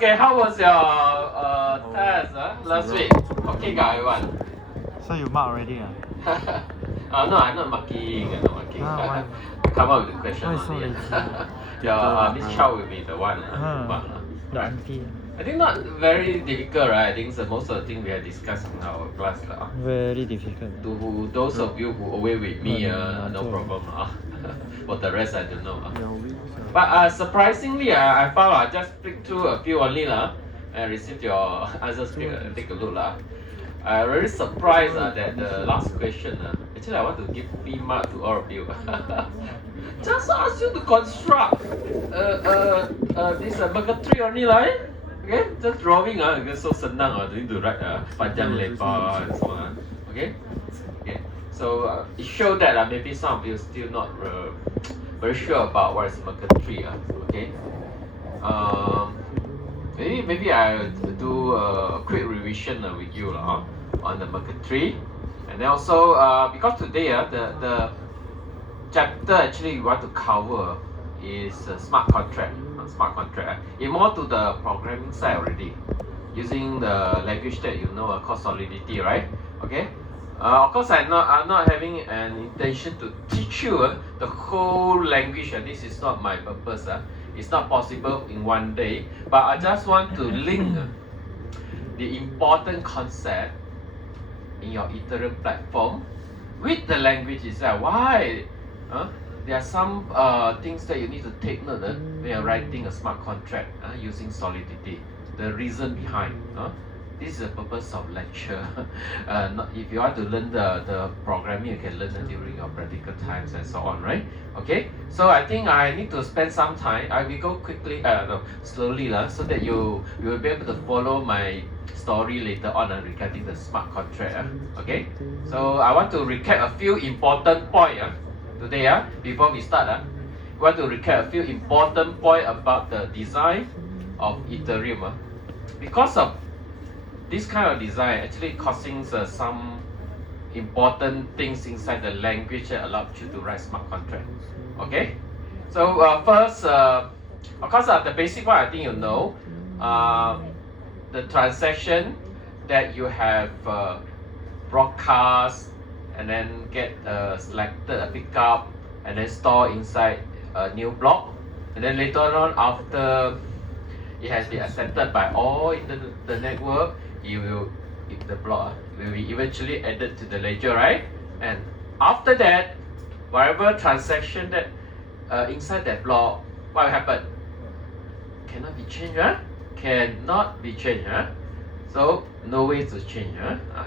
Okay, how was your test last week? Okay, everyone. So you mark already? No, I'm not marking. I'm not marking. Why? Come up with the question Why so only. lazy? Miss Chow will be the one. The auntie. I think not very difficult, right? I think most of the things we have discussed in our class. Very difficult. To those of you who away with me, no problem. For the rest, I don't know. But surprisingly, I found I just flicked through a few only and received your answers. Take a look I'm really surprised that the last question. Actually, I want to give free mark to all of you. Just ask you to construct this mercury only Okay, just drawing because so senang don't need to write panjang lebar and so on. Okay. So it showed that maybe some of you still not very sure about what is mercury. Okay. Maybe I'll do a quick revision with you on the mercury, and then also because today the chapter actually we want to cover is smart contract. It's more to the programming side already, using the language that you know called Solidity, right? Okay. Of course, I'm not having an intention to teach you the whole language. This is not my purpose. It's not possible in one day. But I just want to link the important concept in your Ethereum platform with the language itself. Why? There are some things that you need to take note when you're writing a smart contract using Solidity. The reason behind. This is the purpose of lecture. If you want to learn the programming, you can learn it during your practical times and so on, right? Okay. So I think I need to spend some time. I will go quickly, slowly, so that you will be able to follow my story later on regarding the smart contract. Okay. So I want to recap a few important points today. Before we start, we want to recap a few important points about the design of Ethereum. Because of this kind of design actually causing some important things inside the language that allows you to write smart contract. Okay, so first, of course, the basic one I think you know, the transaction that you have broadcast and then get selected a pickup and then store inside a new block, and then later on after it has been accepted by all in the network, the block will be eventually added to the ledger, right? And after that, whatever transaction that inside that block, what will happen? Cannot be changed, Cannot be changed, So no way to change,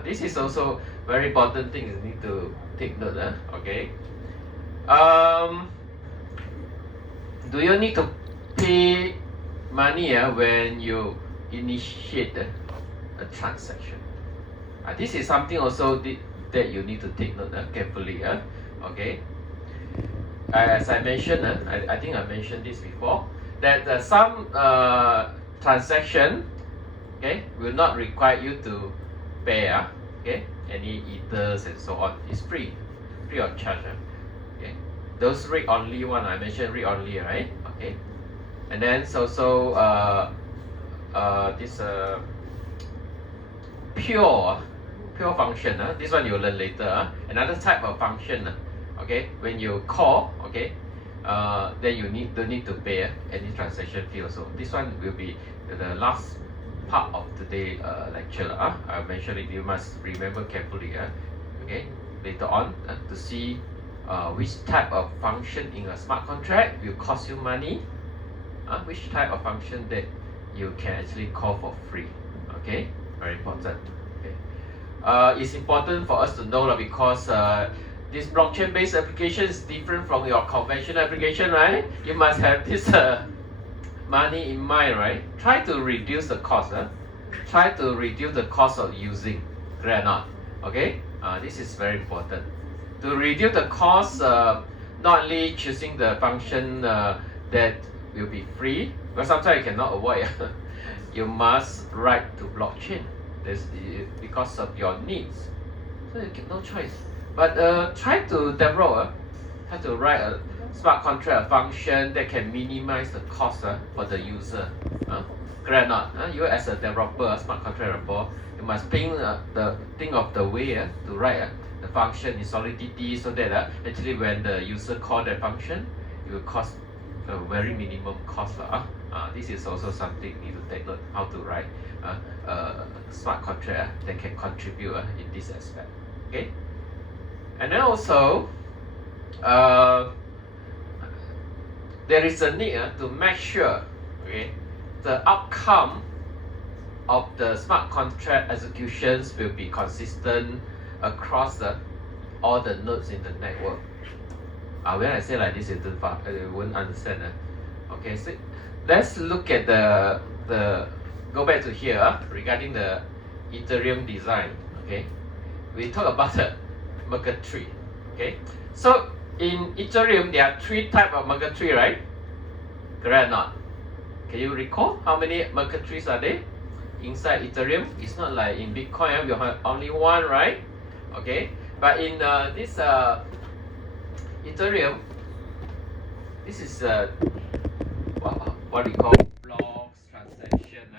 This is also very important thing you need to take note, Okay. Do you need to pay money when you initiate a transaction? This is something also that you need to take note carefully. Okay. As I mentioned, I think I mentioned this before, that some transaction, will not require you to pay. Any ethers and so on. It's free of charge. Okay. Those read only one I mentioned, read only, right? Okay. And then so this pure function. This one you'll learn later. Another type of function. Okay, when you call, then you don't need to pay any transaction fee also. This one will be the last part of today's lecture. I'll mention it. You must remember carefully. Okay, later on to see which type of function in a smart contract will cost you money. Which type of function that you can actually call for free. Okay, very important. Okay. It's important for us to know because this blockchain-based application is different from your conventional application, right? You must have this money in mind, right? Try to reduce the cost. Try to reduce the cost of using. Clear or not? Okay. This is very important. To reduce the cost, not only choosing the function that will be free, but sometimes you cannot avoid. You must write to blockchain. This is because of your needs. So you get no choice. But try to develop, try to write smart contract function that can minimize the cost for the user. Correct or not? You as a developer, smart contract developer, you must think of the way to write the function in Solidity so that actually when the user call that function, it will cost a very minimum cost. This is also something you need to take note how to write smart contract that can contribute in this aspect. Okay, and then also there is a need to make sure, okay, the outcome of the smart contract executions will be consistent across all the nodes in the network. When I say like this, you won't understand. Okay, so let's look at the go back to here regarding the Ethereum design. Okay, we talk about the Merkle tree. Okay, so in Ethereum there are 3 types of Merkle tree, right? Correct or not? Can you recall how many Merkle trees are there inside Ethereum? It's not like in Bitcoin, we have only one, right? Okay, but in this Ethereum, this is what we call blocks, transaction,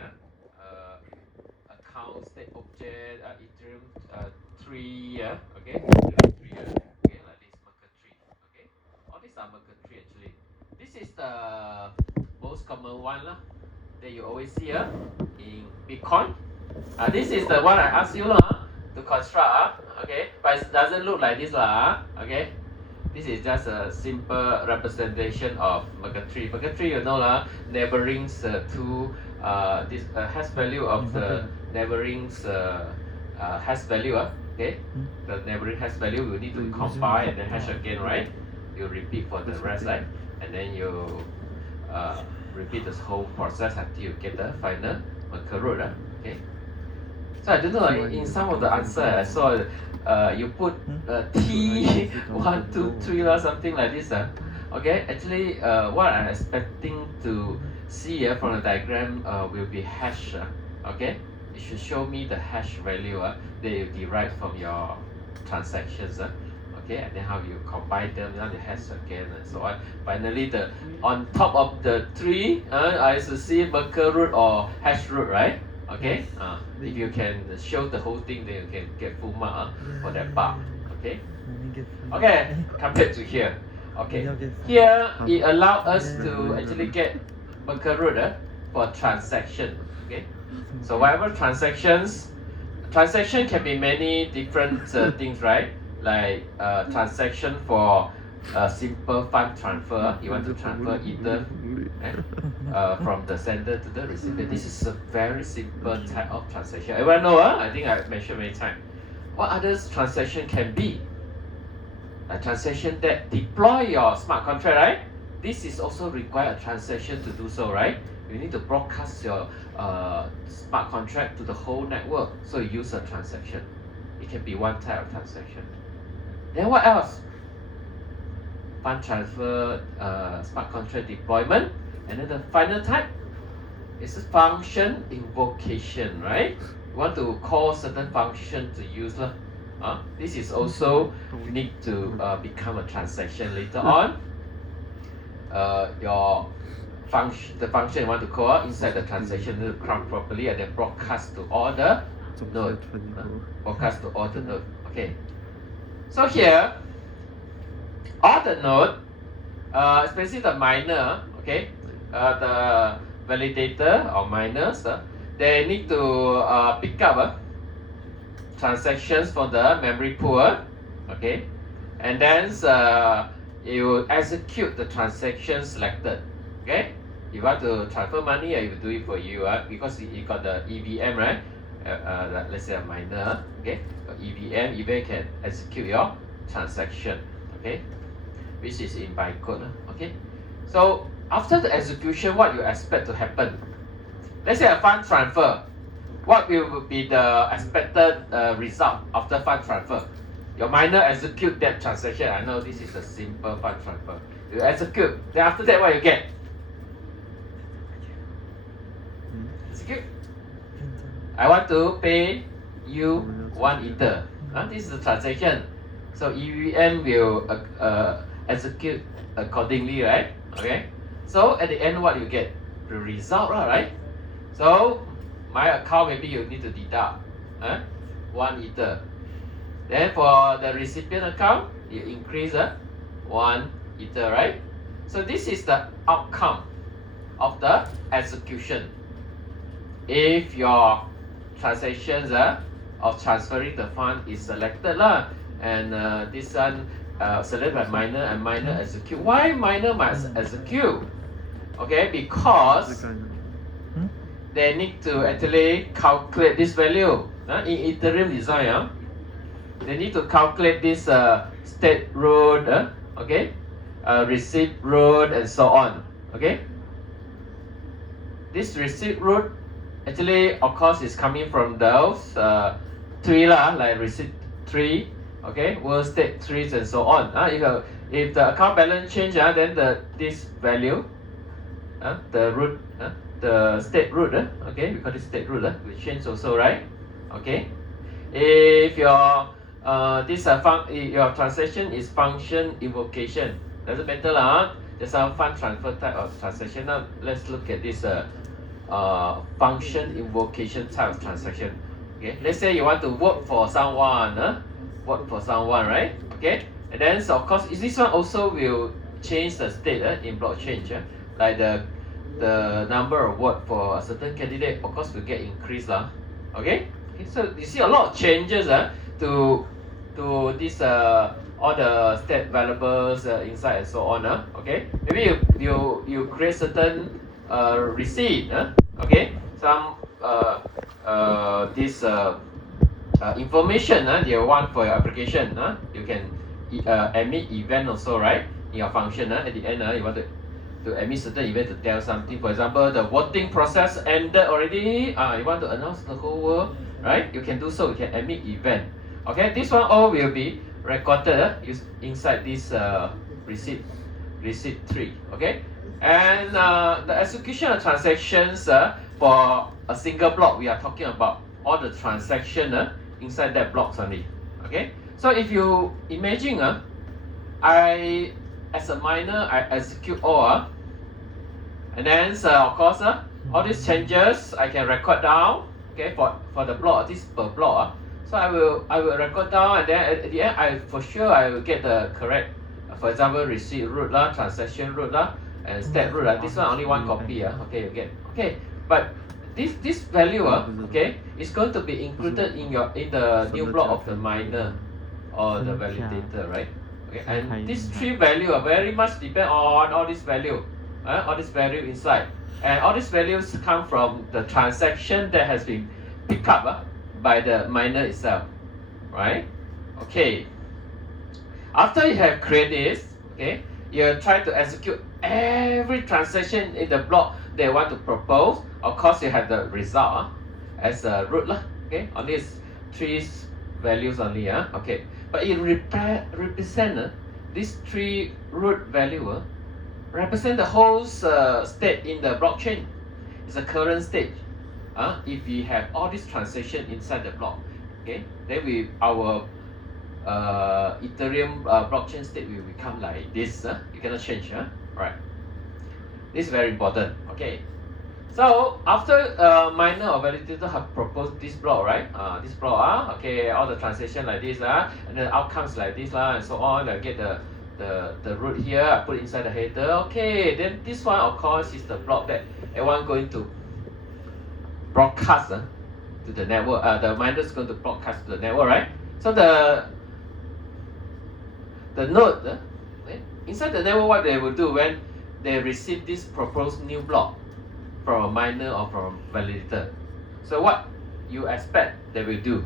account, state object, Ethereum tree, okay, tree, okay, like this Merkle tree, okay. All these are Merkle tree actually. This is the most common one that you always see in Bitcoin. This is the one I asked you to construct, okay, but it doesn't look like this okay. This is just a simple representation of Merkle tree. Merkle tree, you know neighborings to this hash value of the neighborings hash value, okay. The neighboring hash value you need to compile and then hash again, right? You repeat for the rest, right? And then you repeat this whole process until you get the final Merkle root, okay. So I don't know, in some of the answer I saw you put T 1, 2, 3 or something like this. Okay, actually what I'm expecting to see from the diagram will be hash. Okay, it should show me the hash value that you derive from your transactions. Okay, and then how you combine them, now the hash again and so on. Finally, on top of the tree, I should see Merkle root or hash root, right? Okay, if you can show the whole thing, then you can get full mark for that part. Okay. Okay, come back to here. Okay, here it allows us to actually get Merkle root for transaction. Okay, so whatever transaction can be many different things, right? Like transaction for simple fund transfer. You want to transfer either from the sender to the recipient. This is a very simple type of transaction. Everyone know? I think I mentioned many times. What other transaction can be? A transaction that deploy your smart contract, right? This is also require a transaction to do so, right? You need to broadcast your smart contract to the whole network. So you use a transaction. It can be one type of transaction. Then what else? Fund transfer, smart contract deployment. And then the final type is function invocation, right? You want to call certain function to use. This is also need to become a transaction later on. The function you want to call inside the transaction need to craft properly and then broadcast to all the node. Broadcast to all the node. Okay. So here, all the node, especially the miner, okay, the validator or miners, they need to pick up transactions from the memory pool, okay, and then you execute the transaction selected, okay. You want to transfer money, I will do it for you, because you got the EVM, right? Let's say a miner, okay, EVM can execute your transaction, okay, which is in bytecode, okay. So after the execution, what you expect to happen? Let's say a fund transfer. What will be the expected result after fund transfer? Your miner execute that transaction. I know this is a simple fund transfer. You execute. Then after that, what you get? Execute. I want to pay you 1 Ether. This is a transaction. So EVM will execute accordingly, right? Okay. So at the end, what you get? The result, right? So my account, maybe you need to deduct 1 ether. Then for the recipient account, you increase 1 ether, right? So this is the outcome of the execution. If your transactions of transferring the fund is selected and this one selected by miner and miner execute. Why miner must execute? Okay, because they need to actually calculate this value in Ethereum design. They need to calculate this state root, okay, receipt root, and so on. Okay, this receipt root actually, of course, is coming from those tree like receipt tree, okay, world state trees, and so on. If the account balance change, then this value, the root, the state root, okay, we call it state root, will change also, right? Okay. If your your transaction is function invocation, doesn't matter There's some fund transfer type of transaction. Now let's look at this function invocation type of transaction. Okay, let's say you want to work for someone, right? Okay, and then so of course this one also will change the state in blockchain. Like the number of vote for a certain candidate, of course, will get increased Okay, so you see a lot of changes to this all the state variables inside and so on. Okay, maybe you create certain receipt. Okay, some this information you want for your application. You can emit event also, right? In your function at the end you want to emit certain event to tell something. For example, the voting process ended already. You want to announce the whole world, right? You can do so. You can emit event. Okay, this one all will be recorded inside this receipt tree. Okay, and the execution of transactions for a single block, we are talking about all the transaction inside that blocks only. Okay, so if you imagine I as a miner I execute all and then of course all these changes I can record down. Okay, for the block, this per block. So I will record down, and then at the end I will get the correct, for example, receipt root transaction root and state root this one only one copy okay, you get. Okay, but this value okay, is going to be included in the new block of the miner or the validator, right? Okay, and these three value very much depend on all this value inside, and all these values come from the transaction that has been picked up by the miner itself, right? Okay, after you have created this, okay, you try to execute every transaction in the block they want to propose. Of course, you have the result as a root okay, on these three values only okay, but it represent these three root value represent the whole state in the blockchain. It's a current state. If we have all these transactions inside the block, okay, then our Ethereum blockchain state will become like this. You cannot change, right? This is very important. Okay, so after miner or validator have proposed this block, right? This block, okay, all the transaction like this, and then outcomes like this, and so on. I get the root here. I put inside the header. Okay, then this one of course is the block that everyone going to broadcast to the network. The miner is going to broadcast to the network, right? So the node inside the network, what they will do when they receive this proposed new block from a miner or from a validator. So what you expect they will do?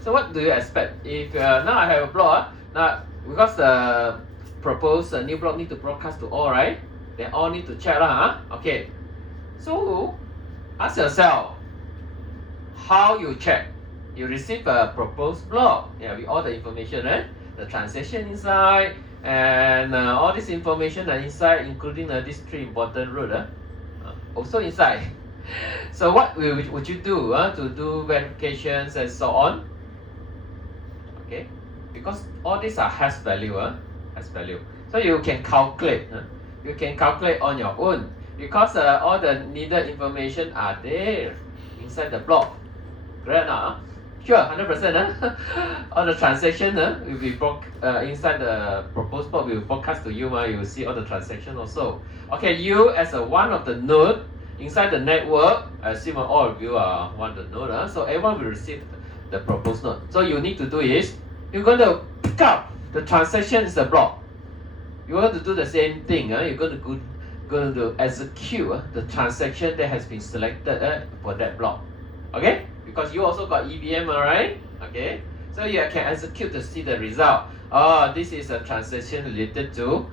So what do you expect? If now I have a block, now because the proposed new block need to broadcast to all, right? They all need to check Okay, so ask yourself, how you check? You receive a proposed block, with all the information, right? The transaction inside, and all this information are inside, including these three important root also inside. So what would you do to do verifications and so on? Okay, because all these are hash value, hash value. So you can calculate, you can calculate on your own because all the needed information are there inside the block. Correct now? Sure, 100%. All the transaction will be inside the proposed block. Will broadcast to you. You will see all the transaction also. Okay, you as one of the node inside the network. I assume all of you are one of the node. So everyone will receive the proposed node. So you need to do is you're going to pick up the transaction is the block. You want to do the same thing. You're going to execute the transaction that has been selected for that block. Okay, because you also got EVM, alright? Okay, so you can execute to see the result. Oh, this is a transaction related to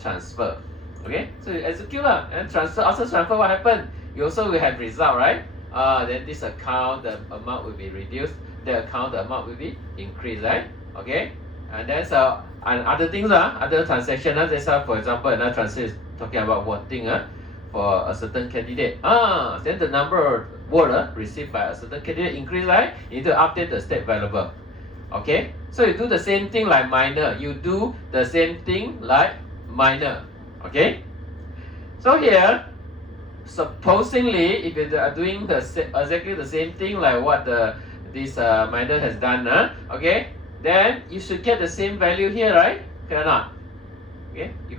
transfer. Okay, so you execute and transfer. After transfer, what happened? You also will have result, right? Then this account, the amount will be reduced. The account, the amount will be increased, right? Okay, and then and other things, other transaction. That's for example, another transaction talking about voting for a certain candidate. Then the number of vote received by a certain candidate increase, right? You need to update the state variable. Okay, so you do the same thing like miner. You do the same thing like miner. Okay, so here, supposedly, if you are doing exactly the same thing like what this miner has done, okay, then you should get the same value here, right? Can or not? Okay, you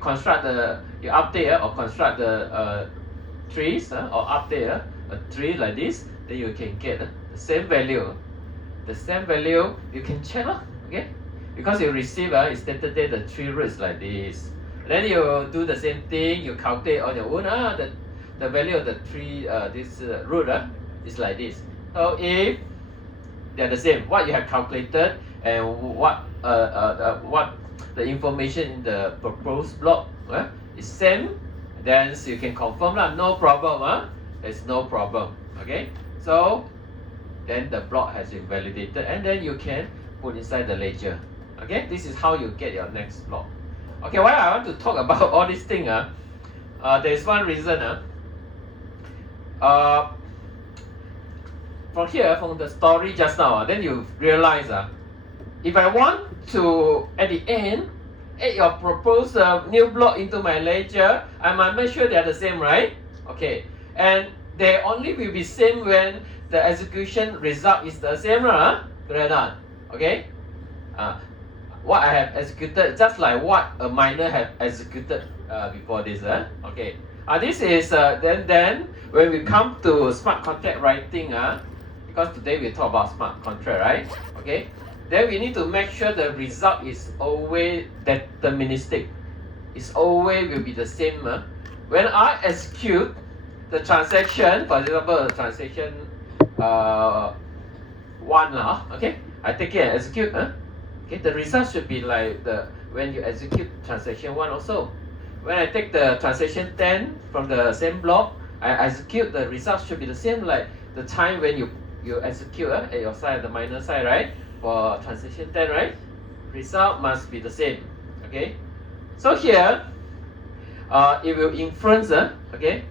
update or construct the trees or update a tree like this, then you can get the same value. The same value you can check, okay? Because you receive it's stated that the tree roots like this. Then you do the same thing, you calculate on your own. The value of the tree, this root is like this. So if they are the same, what you have calculated and what the information in the proposed block is same, then you can confirm no problem. There's no problem. Okay, so then the block has been validated, and then you can put inside the ledger. Okay, this is how you get your next block. Okay, why I want to talk about all these things? There's one reason. From here, from the story just now, then you realize if I want to, at the end, add your proposed new block into my ledger, I must make sure they are the same, right? Okay, and they only will be same when the execution result is the same, correct or not? Okay, what I have executed, just like what a miner have executed before this. Okay, this is then when we come to smart contract writing, because today we talk about smart contract, right? Okay, then we need to make sure the result is always deterministic. It's always will be the same. When I execute the transaction, for example, transaction 1, okay, I take it and execute. Okay, the result should be like when you execute transaction 1 also. When I take the transaction 10 from the same block, I execute, the result should be the same like the time when you execute at your side, the miner side, right? For transaction 10, right? Result must be the same. Okay, so here it will influence okay,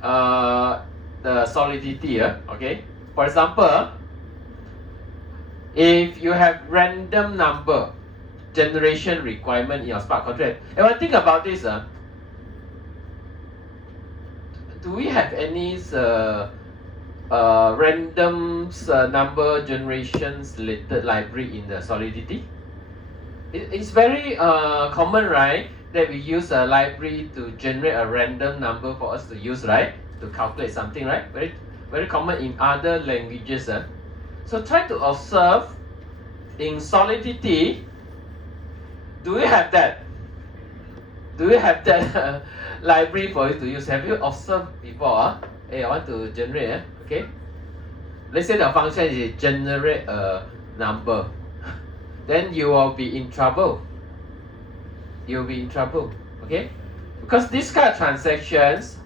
the solidity. Okay, for example, if you have random number generation requirement in your smart contract, and I think about this, do we have any random number generations related library in the Solidity? It's very common, right, that we use a library to generate a random number for us to use, right, to calculate something, right? Very common in other languages. So try to observe in Solidity. Do you have that? Do you have that library for you to use? Have you observed before? Hey, I want to generate. Okay. Let's say the function is generate a number. Then you will be in trouble. You will be in trouble. Okay? Because this kind of transactions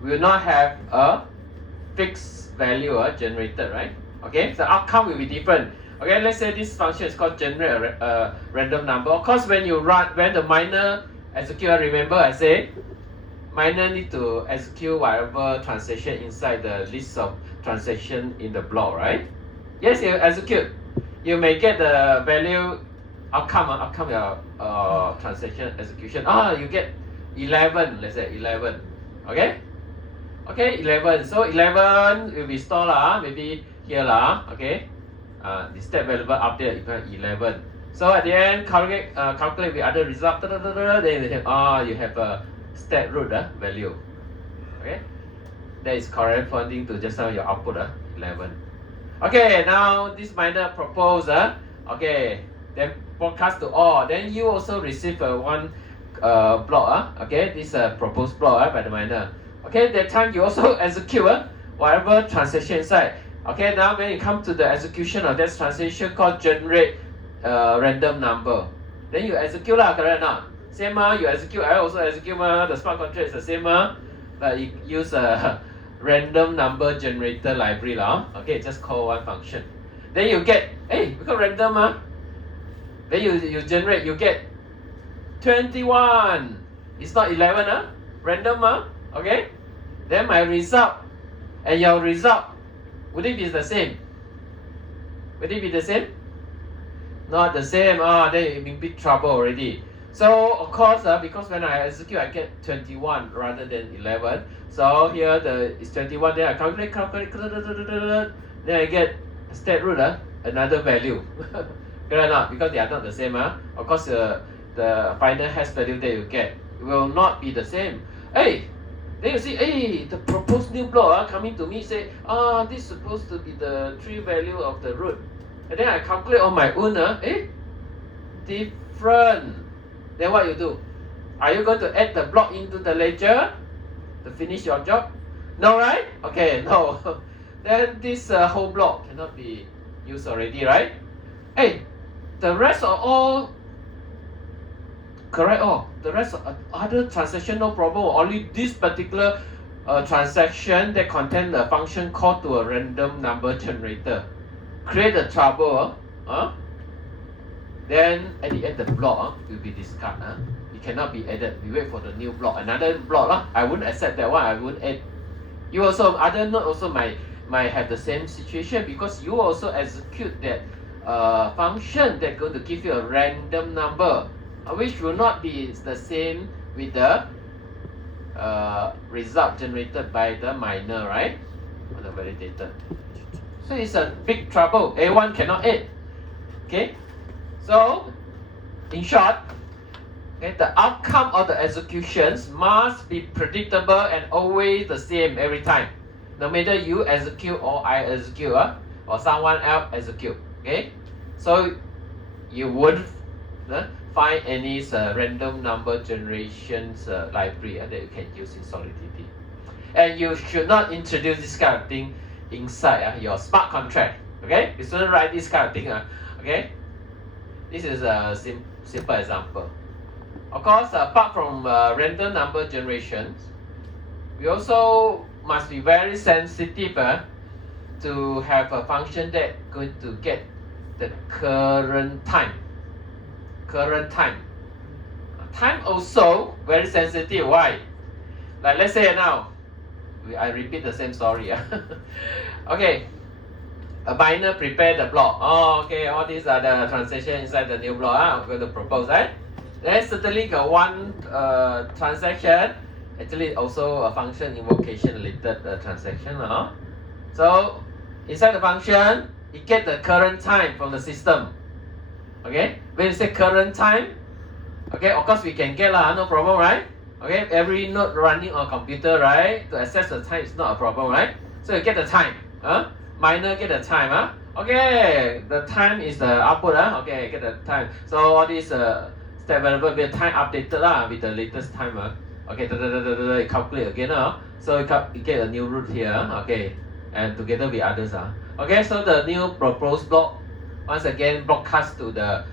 will not have a fixed value generated, right? Okay, the outcome will be different. Okay, let's say this function is called generate a random number. Of course, when the miner execute, remember I say miner need to execute whatever transaction inside the list of transaction in the block, right? Yes, you execute. You may get the value outcome transaction execution. You get 11. Let's say 11. Okay. Okay, 11. So 11 will be stored lah. Maybe here lah. Okay. The step variable update equal 11. So at the end, calculate with other result. Then you have a step root value. Okay. That is corresponding to just now your output 11. Okay, now this miner propose okay, then broadcast to all. Then you also receive one block okay, this proposed block by the miner. Okay, that time you also execute whatever transaction inside. Okay, now when it comes to the execution of that transaction called generate random number, then you execute lah, correct or not? Same you execute, I also execute the smart contract is the same but you use a random number generator library lah. Okay, just call one function. Then you get, because random then you generate, you get 21. It's not 11 random okay. Then my result and your result, would it be the same? Would it be the same? Not the same. Then you're in big trouble already. So of course, because when I execute, I get 21 rather than 11. So here it's 21. Then I calculate. Then I get state root another value. Correct or not? Because they are not the same. Of course, the final hash value that you get will not be the same. Then you see, the proposed new block coming to me say, this is supposed to be the tree value of the root. And then I calculate on my own, different. Then what you do? Are you going to add the block into the ledger to finish your job? No, right? Okay, no. Then this whole block cannot be used already, right? The rest are all correct. The rest of other transaction no problem. Only this particular transaction that contain a function called to a random number generator create a trouble. Then at the end the block will be discarded. It cannot be added. We wait for the new block, another block I wouldn't accept that one. I wouldn't add. You also other node also might have the same situation because you also execute that function that going to give you a random number, which will not be the same with the result generated by the miner, right? Or the validator. So it's a big trouble. A1 cannot add. Okay. So, in short, the outcome of the executions must be predictable and always the same every time. No matter you execute or I execute or someone else execute. Okay. So you won't find any random number generations library that you can use in Solidity. And you should not introduce this kind of thing inside your smart contract. Okay, you shouldn't write this kind of thing. Okay, this is a simple example. Of course, apart from random number generations, we also must be very sensitive to have a function that going to get the current time. Time also very sensitive. Why? Like let's say now, I repeat the same story. Okay, a miner prepare the block. Okay, all these are the transaction inside the new block. I'm going to propose, right? Then certainly got one transaction. Actually, also a function invocation related transaction. So inside the function, it get the current time from the system. Okay, when you say current time, okay, of course we can get no problem, right? Okay, every node running on computer, right? To access the time is not a problem, right? So you get the time. Miner get the time. Okay, the time is the output. Okay, get the time. So all these step variable will time updated with the latest time. Okay, calculate again. So you get a new root here. Okay, and together with others. Okay, so the new proposed block once again broadcast to the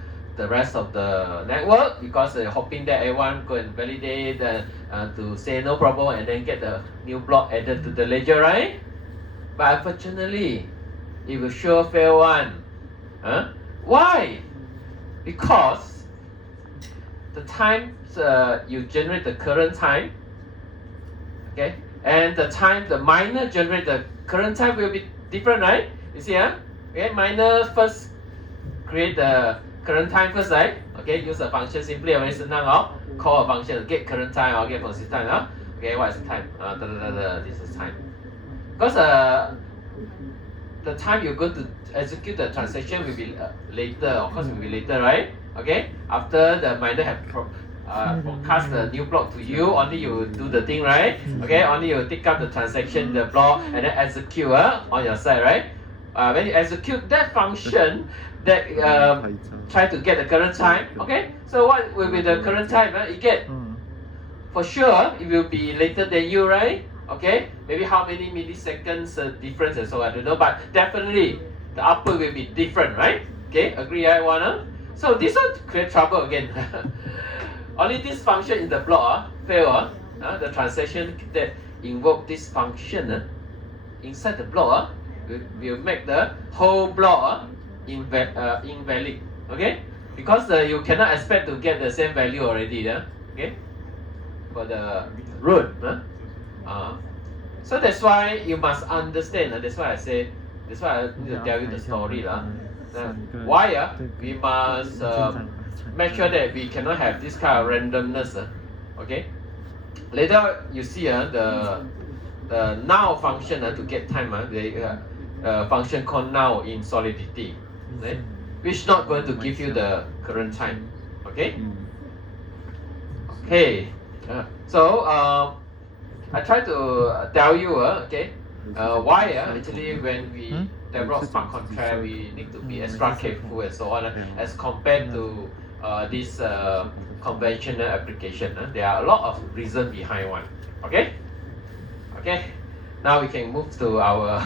rest of the network because they're hoping that everyone go and validate to say no problem and then get the new block added to the ledger, right? But unfortunately, it will sure fail one. Why? Because the time you generate the current time, okay, and the time the miner generate the current time will be different, right? You see, okay, miner first create the current time first, right? Okay, use a function simply very senang, call a function, get current time or get position time, okay, what is time? This is time. Because the time you're going to execute the transaction will be later, of course, will be later, right? Okay, after the miner have broadcast the new block to you, only you do the thing, right? Okay, only you take up the transaction, the block, and then execute on your side, right? When you execute that function, that try to get the current time, okay? So what will be the current time? You get, for sure, it will be later than you, right? Okay, maybe how many milliseconds difference and so I don't know, but definitely the output will be different, right? Okay, agree, I wanna. So this one create trouble again. Only this function in the block fail. The transaction that invoke this function inside the block will make the whole block invalid. Okay, because you cannot expect to get the same value already. Okay, for the root. So that's why you must understand. That's why I say. That's why I need to tell you the story. Why we must make sure that we cannot have this kind of randomness. Okay. Later you see the now function to get time. The function called now in Solidity, right? Which not going to give you the current time. Okay. Okay. So I try to tell you, okay, why actually when we develop smart contract, we need to be extra careful and so on, as compared to this conventional application. There are a lot of reasons behind one. Okay. Okay. Now we can move to our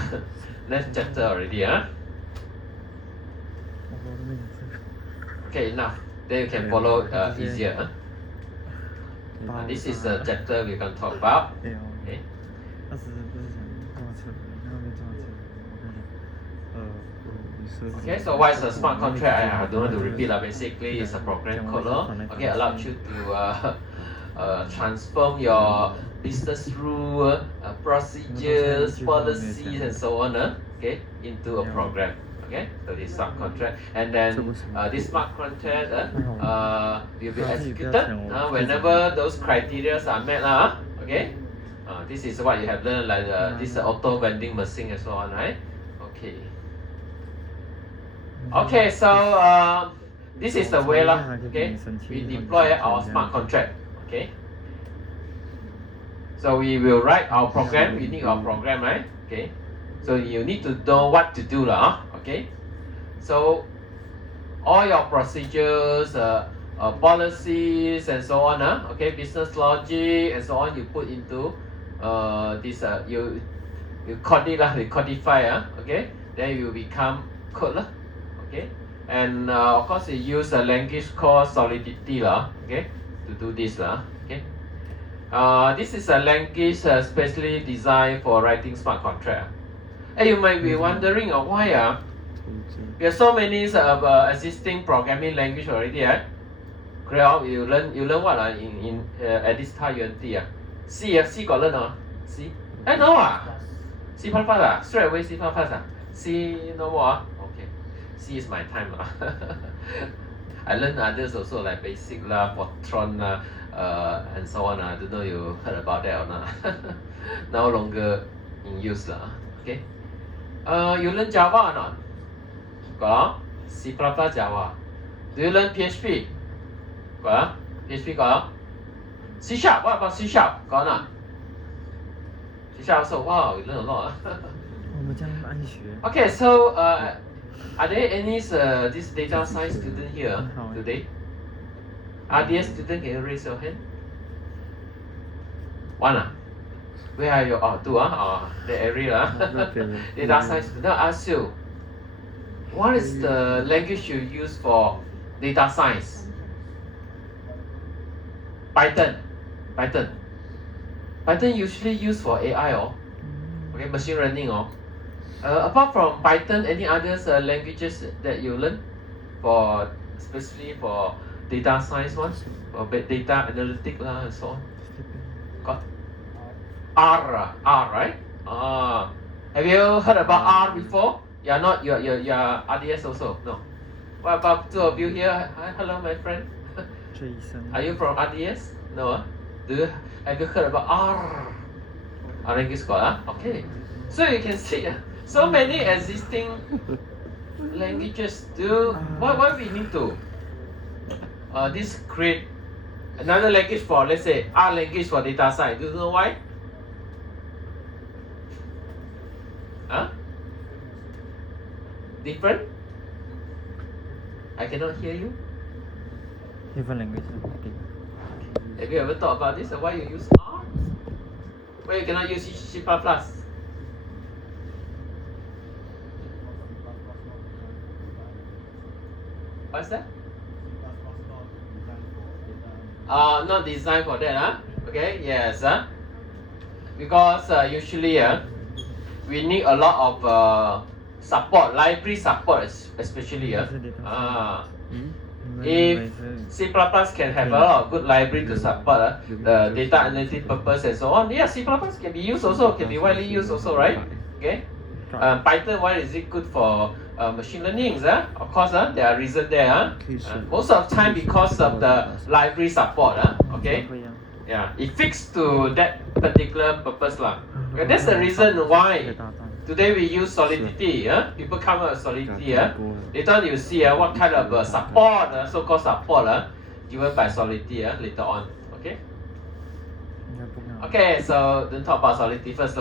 next chapter already. Okay, enough. Then you can follow easier. This is the chapter we're going to talk about. Okay. Okay, so what is a smart contract? I don't want to repeat. Basically, it's a program code. Okay, allows you to transform your business rule, procedures, policies, and so on. Okay, into a program. Okay, so this smart contract, and then this smart contract will be executed whenever those criteria are met. Okay, this is what you have learned, like this auto vending machine and so on, right? Okay. Okay, so this is the way, okay? We deploy our smart contract. Okay. So we will write our program. We need our program, right? Okay. So you need to know what to do, okay? So all your procedures, policies, and so on, okay, business logic and so on, you put into this. You code it, you codify, okay? Then you become code, okay? And of course, you use a language called Solidity, okay, to do this, okay? This is a language specially designed for writing smart contract. And you might be wondering why there are so many existing programming language already. You learn what in at this time UNT C got learn C? No C++ straight away C++ C no more okay. C is my time I learned others also like basic Fortran and so on. I don't know you heard about that or not. No longer in use okay. You learn Java or not? Got C++ Java. Do you learn PHP? Got PHP got C#. What about C#? Got or not? C# also. Wow, you learn a lot. Okay, so are there any this data science student here today? RDS student, can you raise your hand? One Where are you? Two the area data science student. I ask you, what is the language you use for data science? Python. Python usually used for AI okay, machine learning apart from Python, any others languages that you learn for especially for data science ones, or data analytic and so on? Got R, right? Have you heard about R before? You're not. You're RDS also. No. What about two of you here? Hi, hello, my friend. Jason. Are you from RDS? No. Do you have you heard about language school? Okay. So you can see so many existing languages. Why we need to this create another language for, let's say, R language for data science? Do you know why? Huh? Different? I cannot hear you. Different language. Okay. Have you ever thought about this? Why you use R? Why you cannot use C++? What's that? Not designed for that, huh? Okay, yes, because usually we need a lot of support, library support, especially. If C++ can have a lot of good library to support the data analytic purpose and so on, yeah, C++ can be used also, can be widely used also, right? Okay. Python, why is it good for machine learning? Of course, there are reasons there. Most of the time because of the library support. Okay. Yeah, it fixed to that particular purpose. Okay, that's the reason why today we use Solidity. People come up with Solidity. Later on you see what kind of support, so-called support given by Solidity later on. Okay. Okay, so don't talk about Solidity first.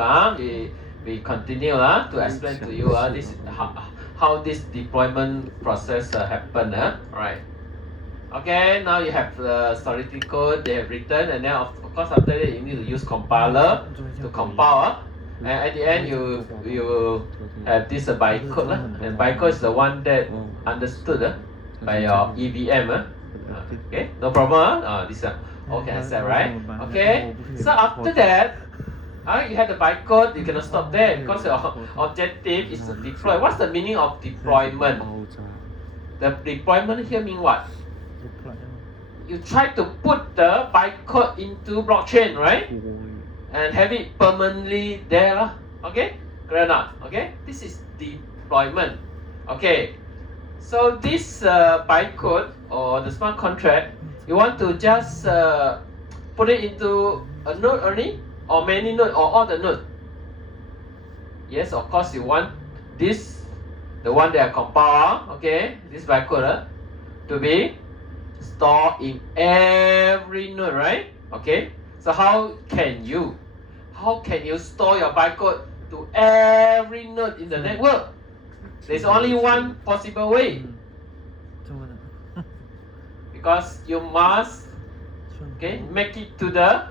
We continue to explain to you this how this deployment process happen. Alright. Okay, now you have the Solidity code they have written, and then of course after that you need to use compiler to compile. And at the end you have this bytecode, and bytecode is the one that understood by your EVM. Okay, no problem. This all can accept, right? Okay, so after that you have the bytecode. You cannot stop there because your objective is to deploy. What's the meaning of deployment? The deployment here mean what? You try to put the bytecode into blockchain, right? And have it permanently there. Okay? Clear enough? Okay? This is deployment. Okay. So this bytecode or the smart contract, you want to just put it into a node only, or many nodes, or all the nodes? Yes, of course you want this, the one that I compile, okay, this bytecode to be stored in every node, right? Okay. So how can you store your bytecode to every node in the network? There's only one possible way. Because you must make it to the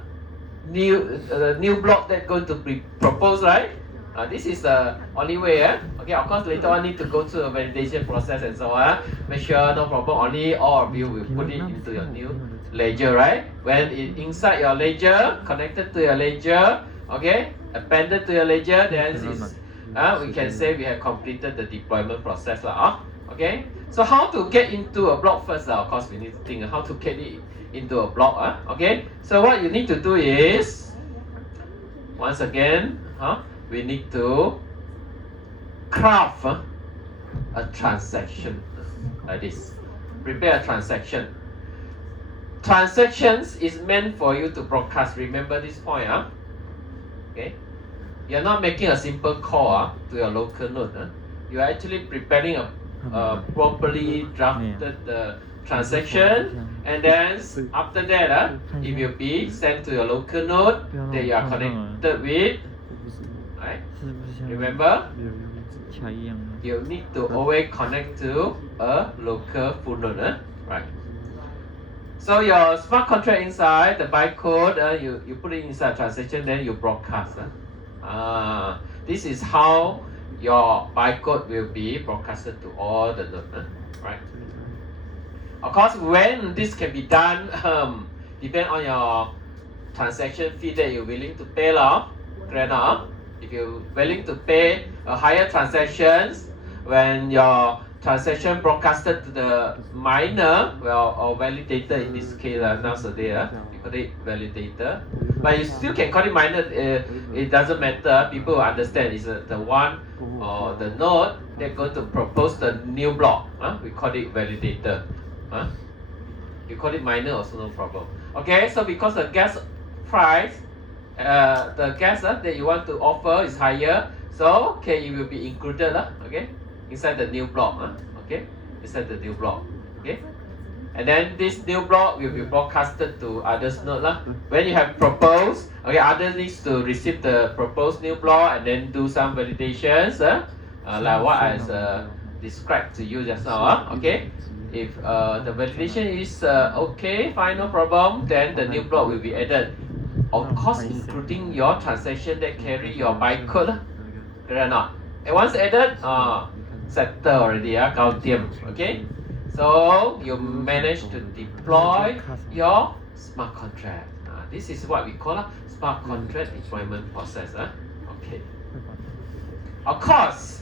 new block that's going to be proposed, right? This is the only way. Okay, of course later on need to go through a validation process and so on. Make sure no problem. Only all of you will put it into your new ledger, right? When it inside your ledger, connected to your ledger, okay, appended to your ledger, then we can say we have completed the deployment process. Okay, so how to get into a block first? Of course, we need to think how to get it into a block. Okay, so what you need to do is, once again, we need to craft a transaction like this. Prepare a transaction. Transactions is meant for you to broadcast. Remember this point. Okay, you're not making a simple call to your local node. You are actually preparing a properly drafted transaction, and then after that it will be sent to your local node that you are connected with. Right? Remember, you need to always connect to a local full node. Right? So your smart contract inside the bytecode, you put it inside transaction, then you broadcast. This is how your bytecode will be broadcasted to all the nodes, right? Of course, when this can be done, depend on your transaction fee that you're willing to pay. If you're willing to pay a higher transactions, when your transaction broadcasted to the miner, well, or validator in this case nowadays, we call it validator. But you still can call it miner. It doesn't matter. People will understand. It's the one or the node they're going to propose the new block. We call it validator. You call it miner also no problem. Okay, so because the gas price, the gas that you want to offer is higher, so okay, it will be included okay, inside the new block. Okay, inside the new block. Okay, and then this new block will be broadcasted to others node When you have proposed, okay, others needs to receive the proposed new block and then do some validations, like what I described to you just now. Okay. If the validation is okay, fine, no problem, then the new block will be added. Of course, including your transaction that carry your bytecode. Correct or not? And once added, settle already, okay? So you manage to deploy your smart contract. This is what we call a smart contract deployment process. Okay. Of course,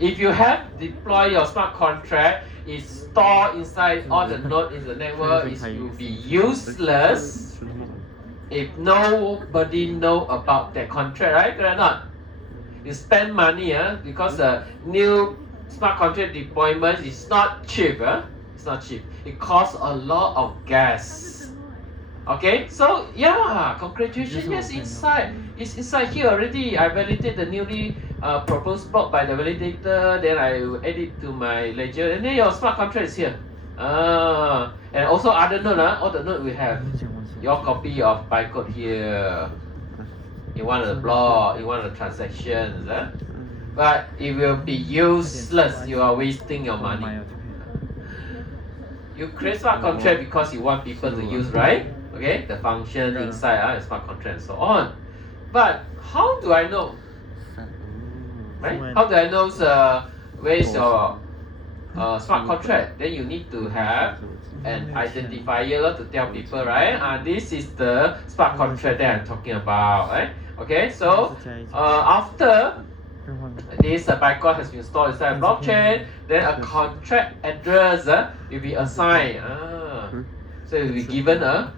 if you have deployed your smart contract, it's stored inside all the nodes in the network, it will be useless if nobody know about that contract, right? Correct or not? You spend money because the new smart contract deployment is not cheap. It's not cheap. It costs a lot of gas. Okay, so yeah, congratulations. Yes, inside. It's inside here already. I validated the newly proposed block by the validator. Then I will add it to my ledger, and then your smart contract is here. And also other node, all the node we have your copy of bytecode here. In one of the block, in one of the transactions. But it will be useless. You are wasting your money. You create smart contract because you want people to use, right? Okay, the function inside smart contract and so on. But how do I know? Right? How do I know where is your smart contract? Then you need to have an identifier to tell people, right? This is the smart contract that I'm talking about, right? Okay, so after this bytecode has been stored inside a blockchain, then a contract address will be assigned. So it will be given a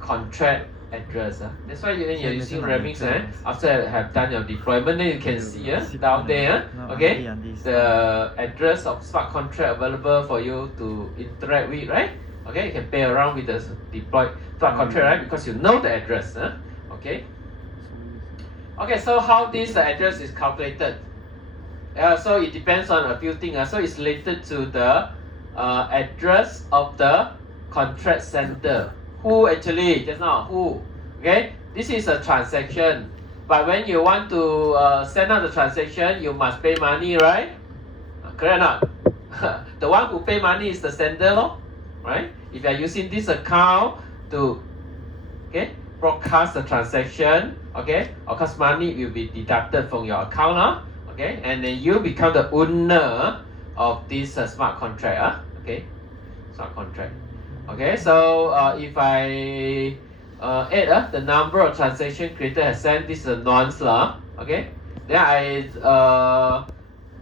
contract address. That's why when you're using Remix, after you have done your deployment, then you can see down there, okay, the address of smart contract available for you to interact with, right? Okay, you can play around with the deployed smart contract, right? Because you know the address. Okay. Okay, so how this address is calculated? So it depends on a few things. So it's related to the address of the contract sender. Who actually, just now, who? Okay, this is a transaction. But when you want to send out the transaction, you must pay money, right? Correct or not? The one who pay money is the sender, right? If you are using this account to, broadcast the transaction, of course money will be deducted from your account, and then you become the owner of this smart contract, smart contract. Okay, so if I add the number of transaction created has sent, this is a nonce, then I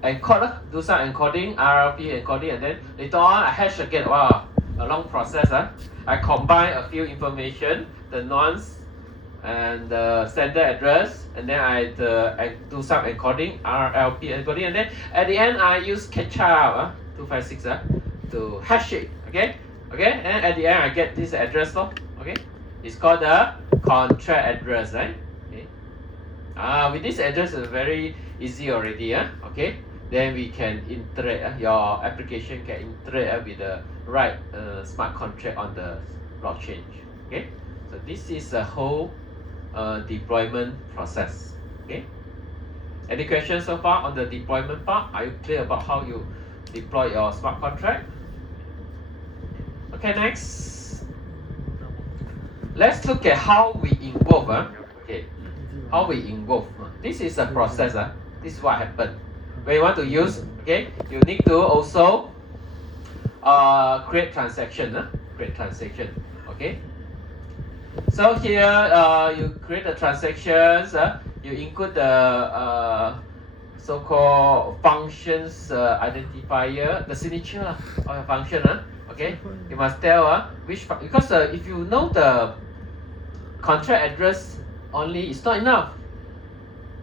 encode, do some encoding, RLP encoding, and then later on I hash again. Wow, a long process. I combine a few information, the nonce and the sender address, and then I do some encoding, RLP encoding, and then at the end I use catch-up 256 to hash it. Okay, and at the end I get this address, it's called the contract address, right? With this address is very easy already, then we can interact, your application can interact with the right smart contract on the blockchain. Okay, so this is the whole deployment process. Any questions so far on the deployment part? Are you clear about how you deploy your smart contract? Okay, next, let's look at how we involve. How we involve. This is a process. This is what happened. When you want to use, you need to also create transaction. Create transaction. So here you create the transactions. You include the so-called functions identifier, the signature of a function. Okay, you must tell which because if you know the contract address only, it's not enough.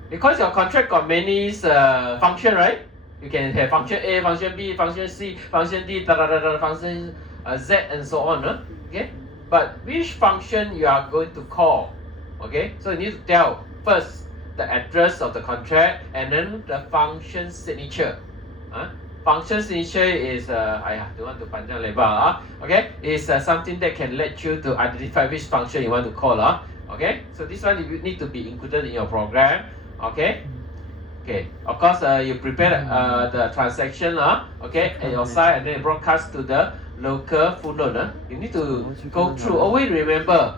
Because your contract got many function, right? You can have function A, function B, function C, function D, function Z, and so on. Okay, but which function you are going to call? Okay, so you need to tell first the address of the contract and then the function signature. Function signature is I don't want to panjang lebar. Okay, is something that can let you to identify which function you want to call. Okay, so this one you need to be included in your program. Okay. Okay, of course you prepare the transaction okay, at your side, and then broadcast to the local full node. You need to go through. Always remember,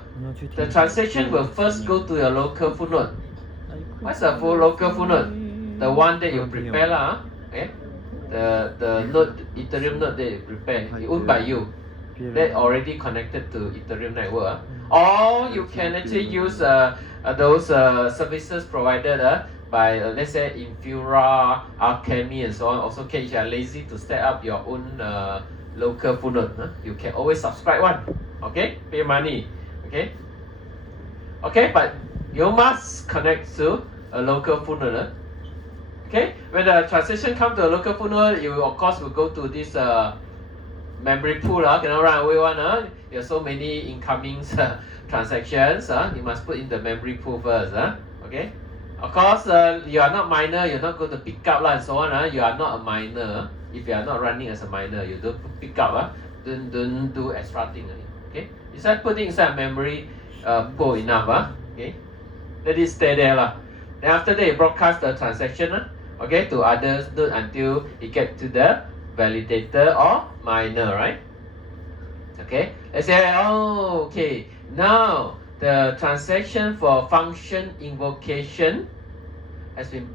the transaction will first go to your local full node. What's the local full node? The one that you prepare okay? The node, Ethereum node that you prepare, owned by you, that already connected to Ethereum network. Or you can actually use those services provided by let's say Infura, Alchemy, and so on. Also, if you are lazy to set up your own local full node, you can always subscribe one. Okay, pay money. Okay. Okay, but you must connect to a local full node. Okay, when the transaction comes to a local full node, you of course will go to this memory pool. Cannot run away one. There are so many incoming transactions. You must put in the memory pool first. Okay. Of course, you are not miner. You're not going to pick up and so on. You are not a miner. If you are not running as a miner, you don't pick up. Don't do extra thing. Okay. You start putting inside memory pool enough. Okay. Let it stay there Then after that, you broadcast the transaction. Okay, to others until it get to the validator or miner, right? Okay, let's say, okay, now the transaction for function invocation has been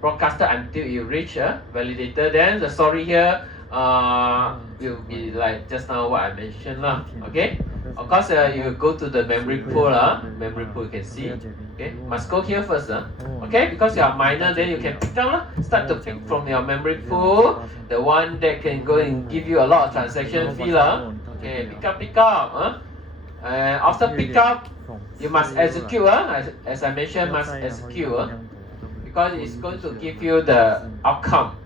broadcasted until you reach a validator. Then the story here will be like just now what I mentioned okay. Of course, you go to the memory pool. Memory pool you can see. Okay, must go here first. Okay, because you are miner, then you can pick up. Start to pick from your memory pool, the one that can go and give you a lot of transaction fee. Okay, pick up. After pick up, you must execute. As I mentioned, must execute. Because it's going to give you the outcome.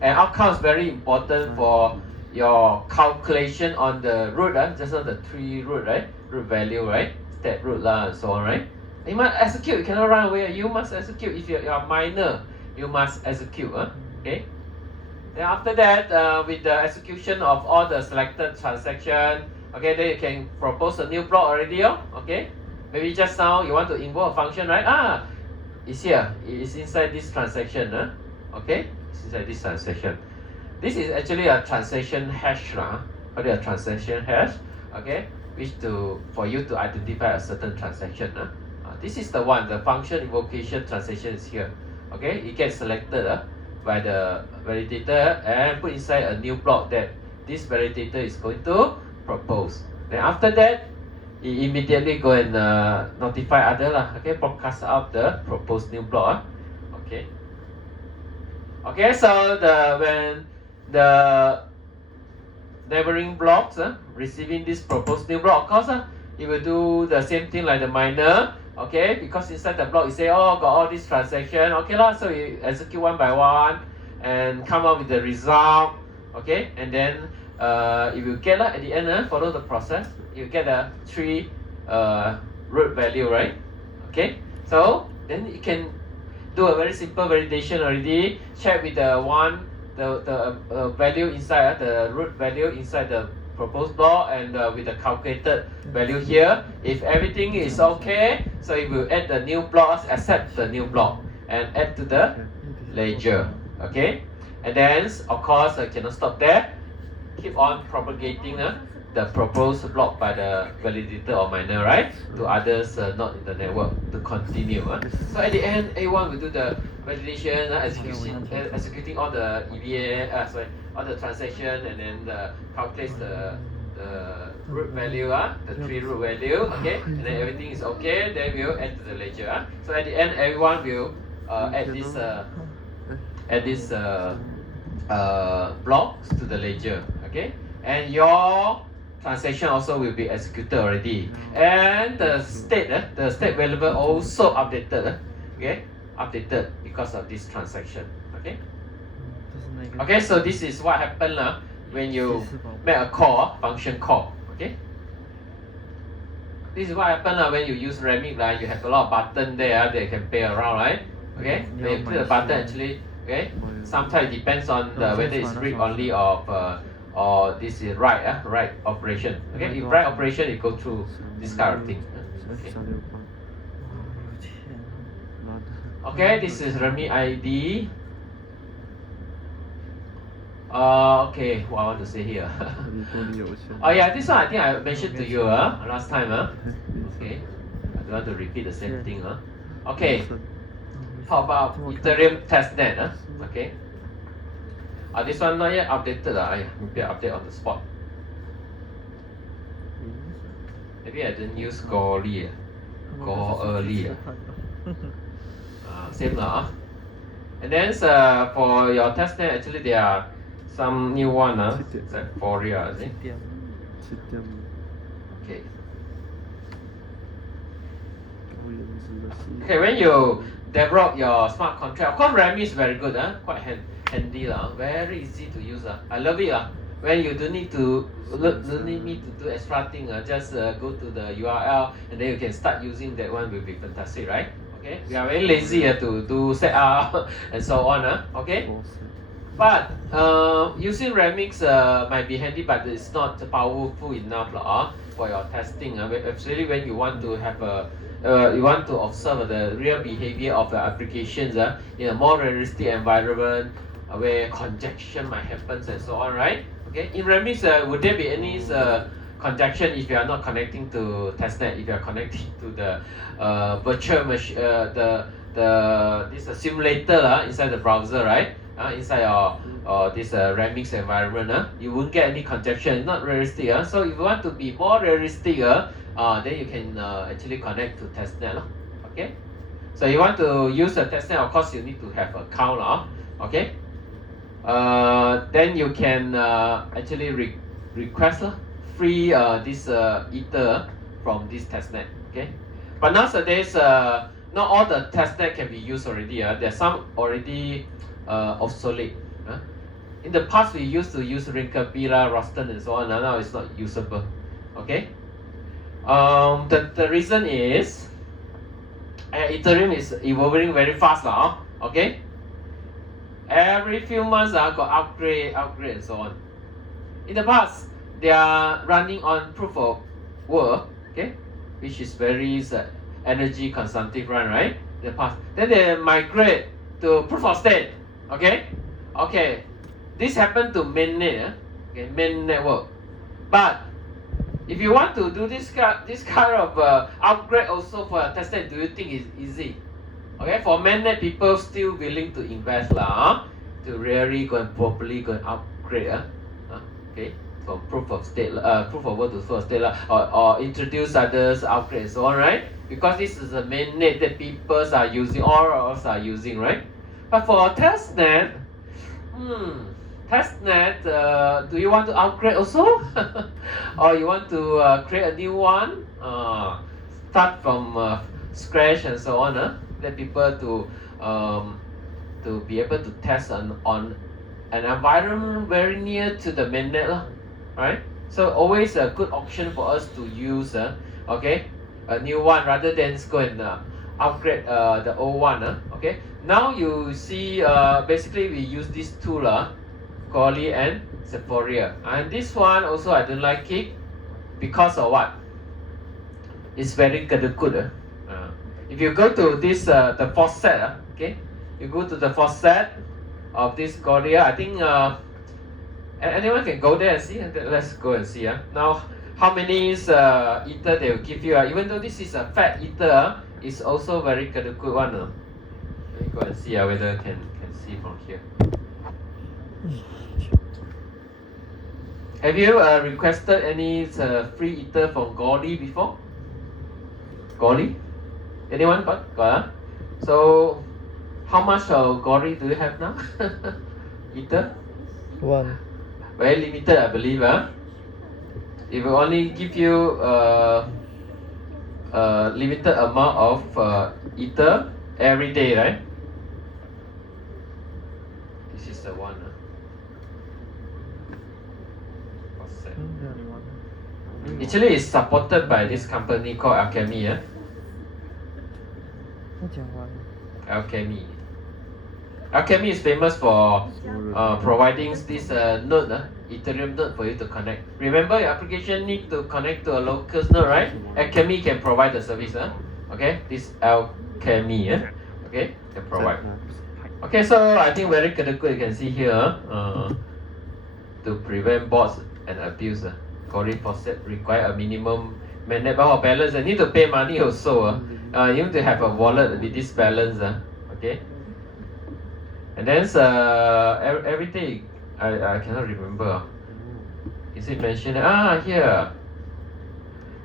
And outcome is very important for your calculation on the root. Just on the tree root, right? Root value, right? Stat root and so on, right? You must execute. You cannot run away. You must execute. If you're a miner, you must execute. Okay. Then after that, with the execution of all the selected transaction, okay, then you can propose a new block already. Okay. Maybe just now you want to invoke a function, right? It's here. It's inside this transaction. Okay. It's inside this transaction. This is actually a transaction hash. What is a transaction hash? Okay. Which for you to identify a certain transaction. This is the one, the function invocation transaction is here. Okay, it gets selected by the validator and put inside a new block that this validator is going to propose. Then after that, it immediately go and notify other okay, broadcast out the proposed new block. Okay. Okay, so when the neighboring blocks receiving this proposed new block, of course, it will do the same thing like the miner. Okay, because inside the block you say, got all this transaction. Okay so you execute one by one and come up with the result. Okay, and then it will get at the end, follow the process, you get a 3 root value, right? Okay, so then you can do a very simple validation already. Check with the value inside, the root value inside the proposed block, and with the calculated value here. If everything is okay, so it will add the new blocks, accept the new block, and add to the ledger. Okay, and then of course I cannot stop there. Keep on propagating the proposed block by the validator or miner, right, to others not in the network to continue. So at the end, A1 will do the validation, executing all the EVA, all the transaction, and then calculates the root value, the 3 root value. Okay, and then everything is okay. Then we'll add to the ledger. So at the end, everyone will add this add this blocks to the ledger. Okay, and your transaction also will be executed already, and the state variable also updated. Okay, updated because of this transaction. Okay. 这是那个 Okay, so this is what happened when you make a call, function call. Okay. This is what happened when you use Remix, right? You have a lot of button there that you can play around, right? Okay. When you click the button, actually, okay. Sometimes it depends on whether it's read only or this is write, write operation. Okay. If write operation, it go through this kind of thing. Okay. 小流氓，哇，有钱，妈的。 Okay, this is Remix ID. Okay, what I want to say here. 你多你有钱。 Oh yeah, this one I think I mentioned to you last time. Okay, I don't want to repeat the same thing. Okay, how about Ethereum testnet? Okay. This one not yet updated. Maybe I update on the spot. Maybe I didn't use Goerli. Goerli. Same lah. And then for your testnet, actually there are some new one. It's like Foria, I think. 7点。 Okay. 高颜值的是。 Okay, when you develop your smart contract, of course Remy is very good, quite handy, very easy to use. I love it. When you don't need me to do extra thing, just go to the URL and then you can start using that one, will be fantastic, right? Okay, we are very lazy to do setup and so on. Okay, but using Remix might be handy, but it's not powerful enough for your testing. Especially when you want to have you want to observe the real behavior of the applications in a more realistic environment where conjunction might happen and so on, right? Okay, in Remix, would there be any conjunction if you are not connecting to testnet? If you are connecting to the virtual machine, this simulator inside the browser, right? Inside your this Remix environment, you won't get any conjunction. Not realistic. So if you want to be more realistic, then you can actually connect to testnet. Okay. So you want to use the testnet, of course you need to have an account. Okay. Then you can actually request free this Ether from this testnet. Okay. But nowadays, not all the testnet can be used already. There's some already obsolete. In the past, we used to use Rinkeby, Roston, and so on. Now it's not usable. Okay. The reason is Ethereum is evolving very fast now. Okay. Every few months, got upgrade, and so on. In the past, they are running on proof of work, okay, which is very energy consumptive run, right? In the past, then they migrate to proof of stake, okay. Okay, this happened to mainnet, okay, main network. But if you want to do this kind of upgrade also for a testnet, do you think it's easy? Okay, for mainnet, people still willing to invest to really go and properly go and upgrade. Okay, from proof of stake, proof of work to proof of stake, or introduce others, upgrade, and so on, right? Because this is the mainnet that people are using, all of us are using, right? But for testnet, do you want to upgrade also, or you want to create a new one, start from scratch and so on? Let people to be able to test on an environment very near to the mainnet, right? So always a good option for us to use, okay, a new one rather than go and upgrade the old one. Okay. Now you see, basically we use these two, Goerli and Sephora, and this one also I don't like it because of what? It's very good. If you go to this the faucet, okay, you go to the faucet of this Goerli. I think anyone can go there and see. Let's go and see. Now, how many Ether they will give you? Even though this is a fat Ether, it's also very good one. Let me go and see whether can see from here. Have you requested any free Ether from Goerli before? Goerli? Anyone got? So how much Gori do you have now? Ether? One. Very limited, I believe. Huh? It will only give you a limited amount of ether every day, right? This is the one. What's that? The only one. Actually, it's supported by this company called Alchemy. 我讲完了。 Alchemy. Alchemy is famous for providing this node, Ethereum node for you to connect. Remember, your application need to connect to a local node, right? Alchemy can provide the service. Okay, this Alchemy. Okay, can provide. Okay, so I think very critical. You can see here to prevent bots and abuse. Cori Faucet require a minimum manpower balance. You need to pay money also. You need to have a wallet with this balance. Okay. And then everything I cannot remember. Is it mentioned? Here.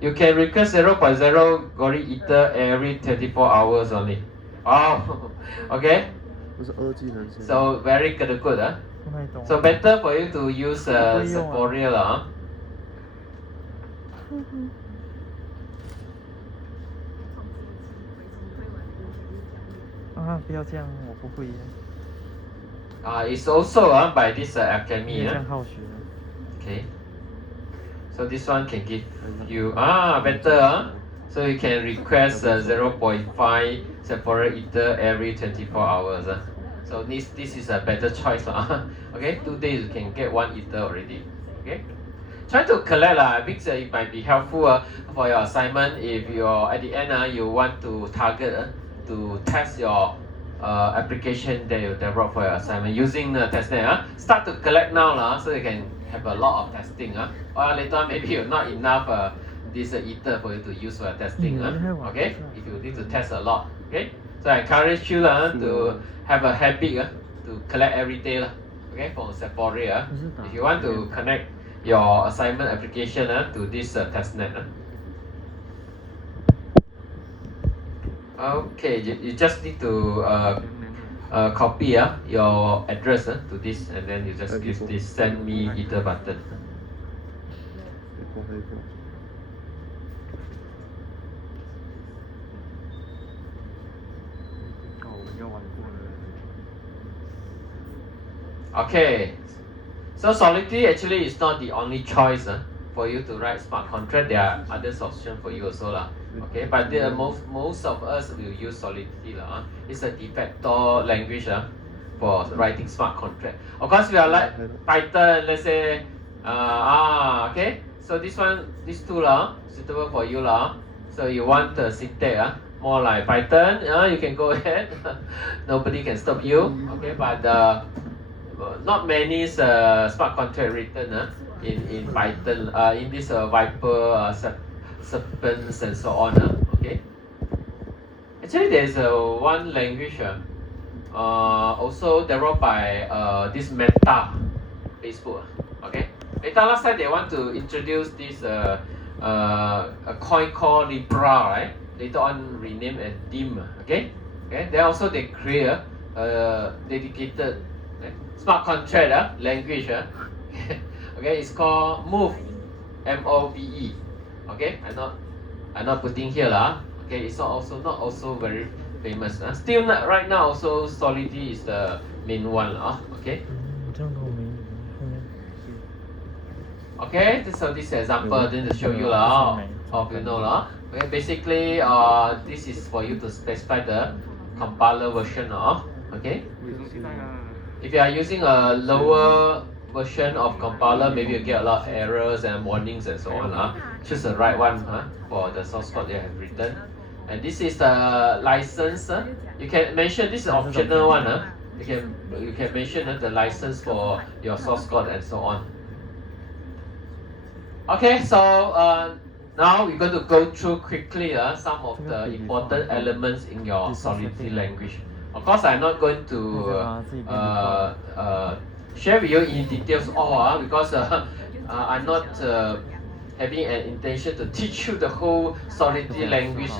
You can request 0.0 Gori Ether every 24 hours only. Oh, okay. 不是二技能线。 So very good. 不太懂。 So better for you to use Sephora 了。啊，不要这样，我不会。 It's also by this Alchemy. 这样好学。 Okay. So this one can give you better. So you can request 0.5 Sephora Ether every 24 hours. So this is a better choice. Okay, 2 days you can get 1 Ether already. Okay. Try to collect. I think it might be helpful for your assignment if you're at the end you want to target to test your application that you develop for your assignment using the testnet. Start to collect now so you can have a lot of testing. Or later on maybe you're not enough this ether for you to use for testing. Okay, if you need to test a lot. Okay, so I encourage you to have a habit to collect every day. Okay, from Sephora. If you want to connect your assignment application to this testnet. Okay, you just need to copy your address to this, and then you just give this send me ether button. 哦，我要玩过了。 Okay, so Solidity actually is not the only choice for you to write smart contract. There are other options for you also Okay, but most of us will use Solidity It's a de facto language for writing smart contract. Of course, we are like Python. Let's say okay. So these two suitable for you So you want the syntax more like Python? You can go ahead. Nobody can stop you. Okay, but not many smart contract written in Python. In this Viper, Serpents, and so on. Okay. Actually, there's one language also developed by this Meta, Facebook. Okay. Meta last time they want to introduce this a coin called Libra, right? Later on renamed as DIM. Okay. Okay. Then also they create a dedicated smart contract language. Okay, it's called Move, MOVE. Okay, I'm not putting here Okay, it's not also very famous. Still not, right now also Solidity is the main one Okay. 这样跟我没有。 Okay, so this example then to show you hope you know Okay, basically this is for you to specify the compiler version Okay. If you are using a lower version of compiler, maybe you get a lot of errors and warnings and so on. Choose the right one for the source code you have written. And this is the license. You can mention this is optional one. You can mention the license for your source code and so on. Okay, so now we're going to go through quickly some of the important elements in your Solidity language. Of course, I'm not going to share with you in details all because I'm not having an intention to teach you the whole Solidity language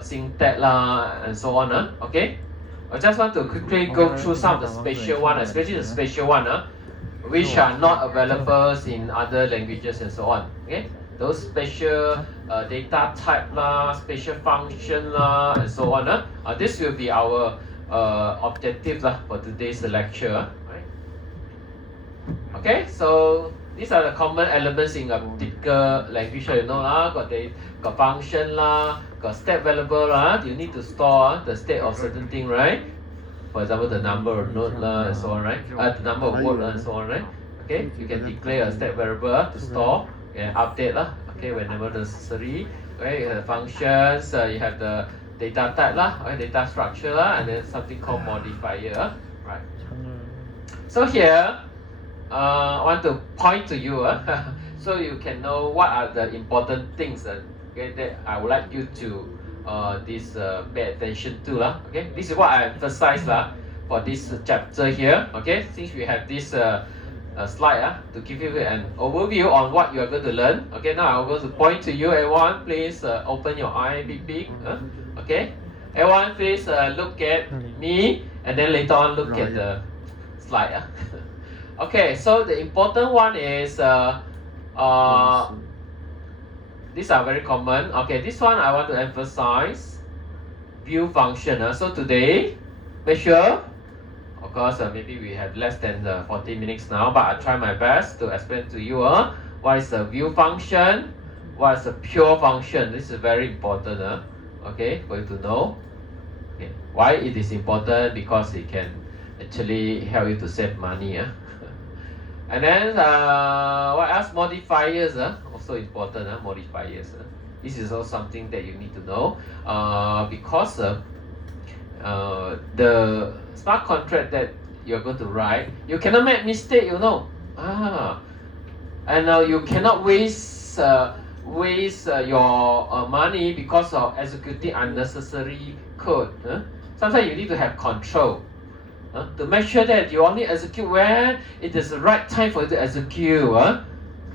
syntax and so on. Okay, I just want to quickly go through some of the special one, especially the special one, which are not available in other languages and so on. Okay, those special data type lah, special function lah, and so on. This will be our objective lah for today's lecture. Right? Okay, so these are the common elements in a typical language. You know lah, got function lah, got state variable lah. You need to store the state of certain thing, right? For example, the number of node lah, and so on, right? The number of word and so on, right? Okay, you can declare a state variable to store and update lah. Okay, whenever necessary. Okay, you have functions. You have the data type lah, or data structure lah, and then something called modifier. Right. So here, I want to point to you, so you can know what are the important things okay, that I would like you to pay attention to lah. Okay, this is what I emphasize lah for this chapter here. Okay, since we have this slide to give you an overview on what you are going to learn. Okay, now I'm going to point to you, everyone. Please open your eye big. Okay, everyone, please look at me, and then later on look at the slide. Okay, so the important one is these are very common. Okay, this one I want to emphasize view function. So today, make sure, of course, maybe we have less than 40 minutes now, but I try my best to explain to you what is the view function, what is the pure function. This is very important. Okay, for you to know. Okay, why it is important? Because it can actually help you to save money. And then what else? Modifiers, also important. Modifiers. This is also something that you need to know because the smart contract that you're going to write, you cannot make mistake. You know, and you cannot waste your money because of executing unnecessary code. Sometimes you need to have control. To make sure that you only execute when it is the right time for you to execute,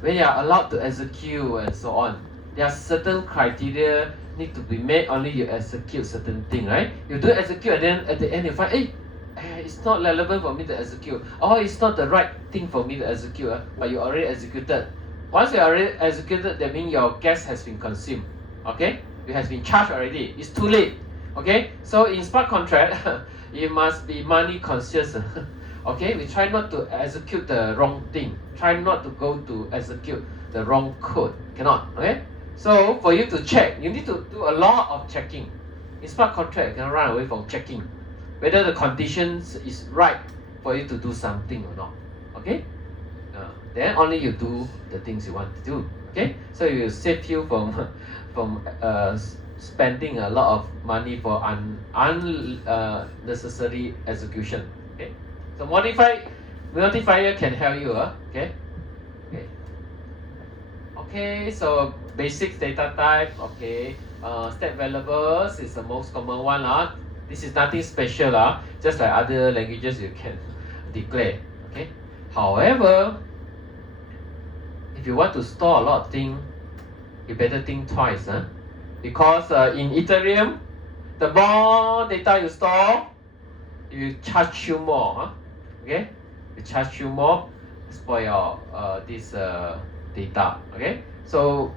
when you are allowed to execute and so on. There are certain criteria need to be made, only you execute certain thing, right? You do execute and then at the end you find, hey, it's not relevant for me to execute, or it's not the right thing for me to execute, but you already executed. Once you already executed, that means your gas has been consumed, okay? It has been charged already, it's too late, okay? So in smart contract, you must be money conscious. Okay, we try not to execute the wrong thing. Try not to go to execute the wrong code. Cannot. Okay. So for you to check, you need to do a lot of checking. In smart contract, you cannot run away from checking whether the conditions is right for you to do something or not. Okay. Then only you do the things you want to do. Okay. So it will save you from spending a lot of money for unnecessary execution. Okay, so modifier can help you. Okay, so basic data type. Okay, state variables is the most common one. This is nothing special. Just like other languages you can declare. Okay, however, if you want to store a lot of things, you better think twice. Because in Ethereum, the more data you store, you charge you more. Okay, it charge you more for your this data. Okay, so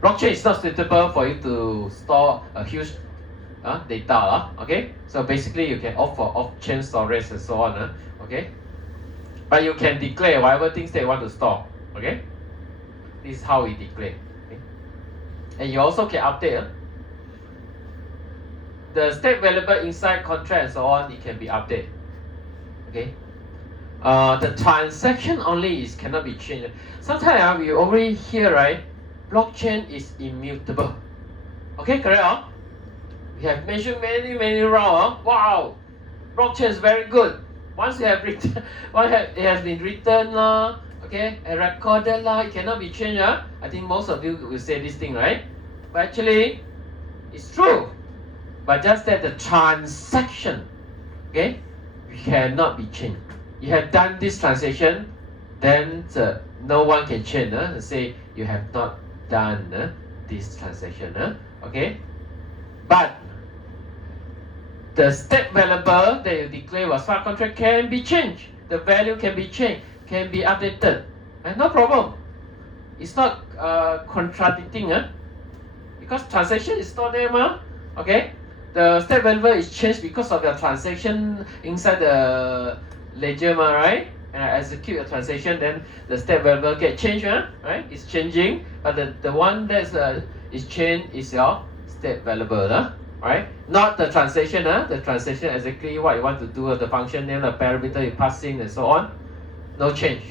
blockchain is not suitable for you to store a huge data. Okay, so basically you can opt for off-chain storage and so on. Okay, but you can declare whatever things that you want to store. Okay, this is how we declare. Okay? And you also can update. The state variable inside contract and so on, it can be updated. Okay. The transaction only is cannot be changed. Sometimes we already hear, right? Blockchain is immutable. Okay, correct? We have mentioned many rounds. Wow, blockchain is very good. Once you have written, it has been written, okay, and recorded, it cannot be changed. I think most of you will say this thing, right? But actually, it's true. But just that the transaction, okay, cannot be changed. You have done this transaction, then no one can change. Say you have not done this transaction. Okay, but the state variable that you declare was smart contract can be changed. The value can be changed, can be updated. No problem. It's not contradicting, because transaction is not there, okay? The state variable is changed because of your transaction inside the ledger, right? And I execute a transaction, then the state variable get changed, right? It's changing, but the one that's is changed is your state variable, right? Not the transaction, the transaction exactly what you want to do, the function name, the parameter you passing, and so on. No change.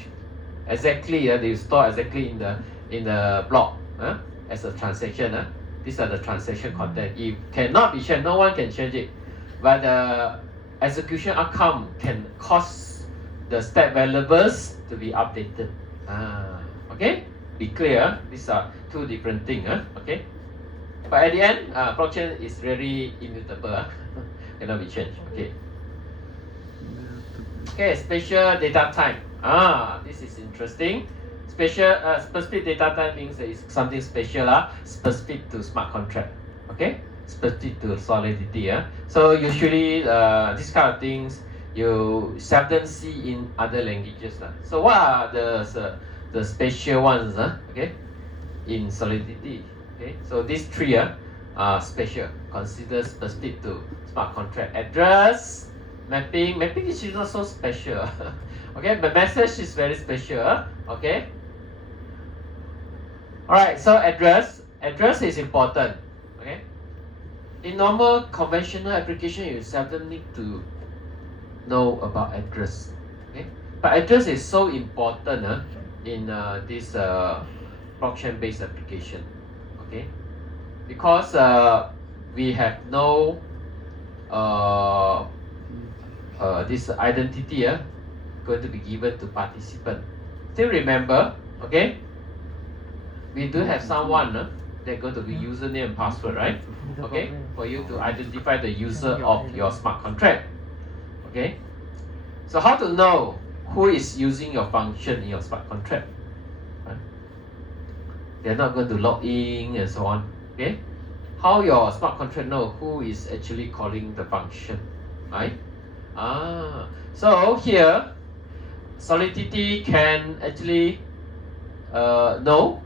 Exactly, they store exactly in the block as a transaction. These are the transaction content. It cannot be changed. No one can change it, but the execution outcome can cause the state variables to be updated. Okay, be clear. These are two different things. Okay, but at the end, blockchain is very immutable. Cannot be changed. Okay. Okay, spatial data type. This is interesting. Specific data type means that it's something special, specific to smart contract. Okay, specific to Solidity. So usually these kind of things you seldom see in other languages. So what are the special ones? Okay, in Solidity. Okay, so these three are special, considered specific to smart contract. Address, mapping is not so special. Okay, but message is very special. Okay. Alright, so address is important. Okay. In normal conventional application, you seldom need to know about address. Okay, but address is so important in this blockchain-based application. Okay, because we have no this identity going to be given to participant. Still remember, okay? We do have someone they're going to be username and password, right? Okay, for you to identify the user of your smart contract. Okay, so how to know who is using your function in your smart contract? Right? They're not going to log in and so on. Okay, how your smart contract know who is actually calling the function, right? So here Solidity can actually know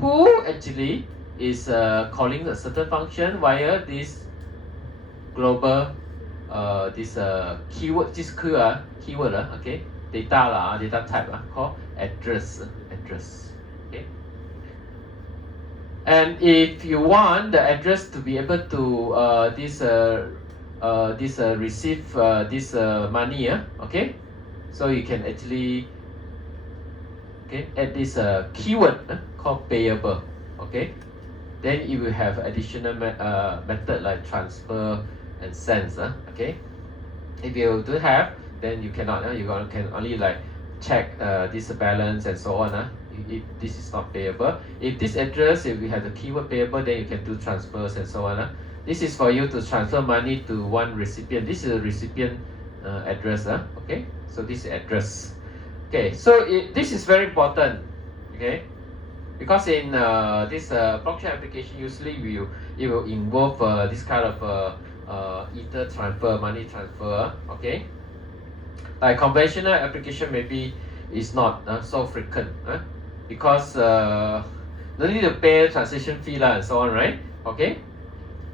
who actually is calling a certain function via this global this keyword, this keyword, okay, data type called address. Okay, and if you want the address to be able to receive this money, okay, so you can actually add this keyword called payable. Okay, then you will have additional method like transfer and send. Okay, if you do have, then you cannot. You can only like check this balance and so on. If this is not payable, if this address, if we have the keyword payable, then you can do transfers and so on. This is for you to transfer money to one recipient. This is a recipient address. Okay, so this is address. Okay, so this is very important. Okay, because in this blockchain application, usually it will involve this kind of ether transfer, money transfer. Okay, like conventional application maybe is not so frequent because no need to pay transaction fee and so on, right? Okay,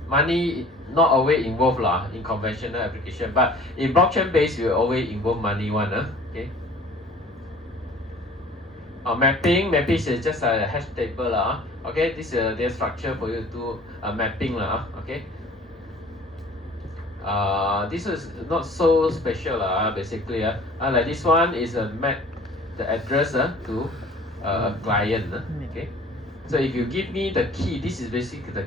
money not always involved in conventional application, but in blockchain based you always involve money one. Okay. Mapping is just a hash table okay, this is their structure for you to do mapping okay. This is not so special basically like this one is a map the address to a client okay. So if you give me the key, this is basically the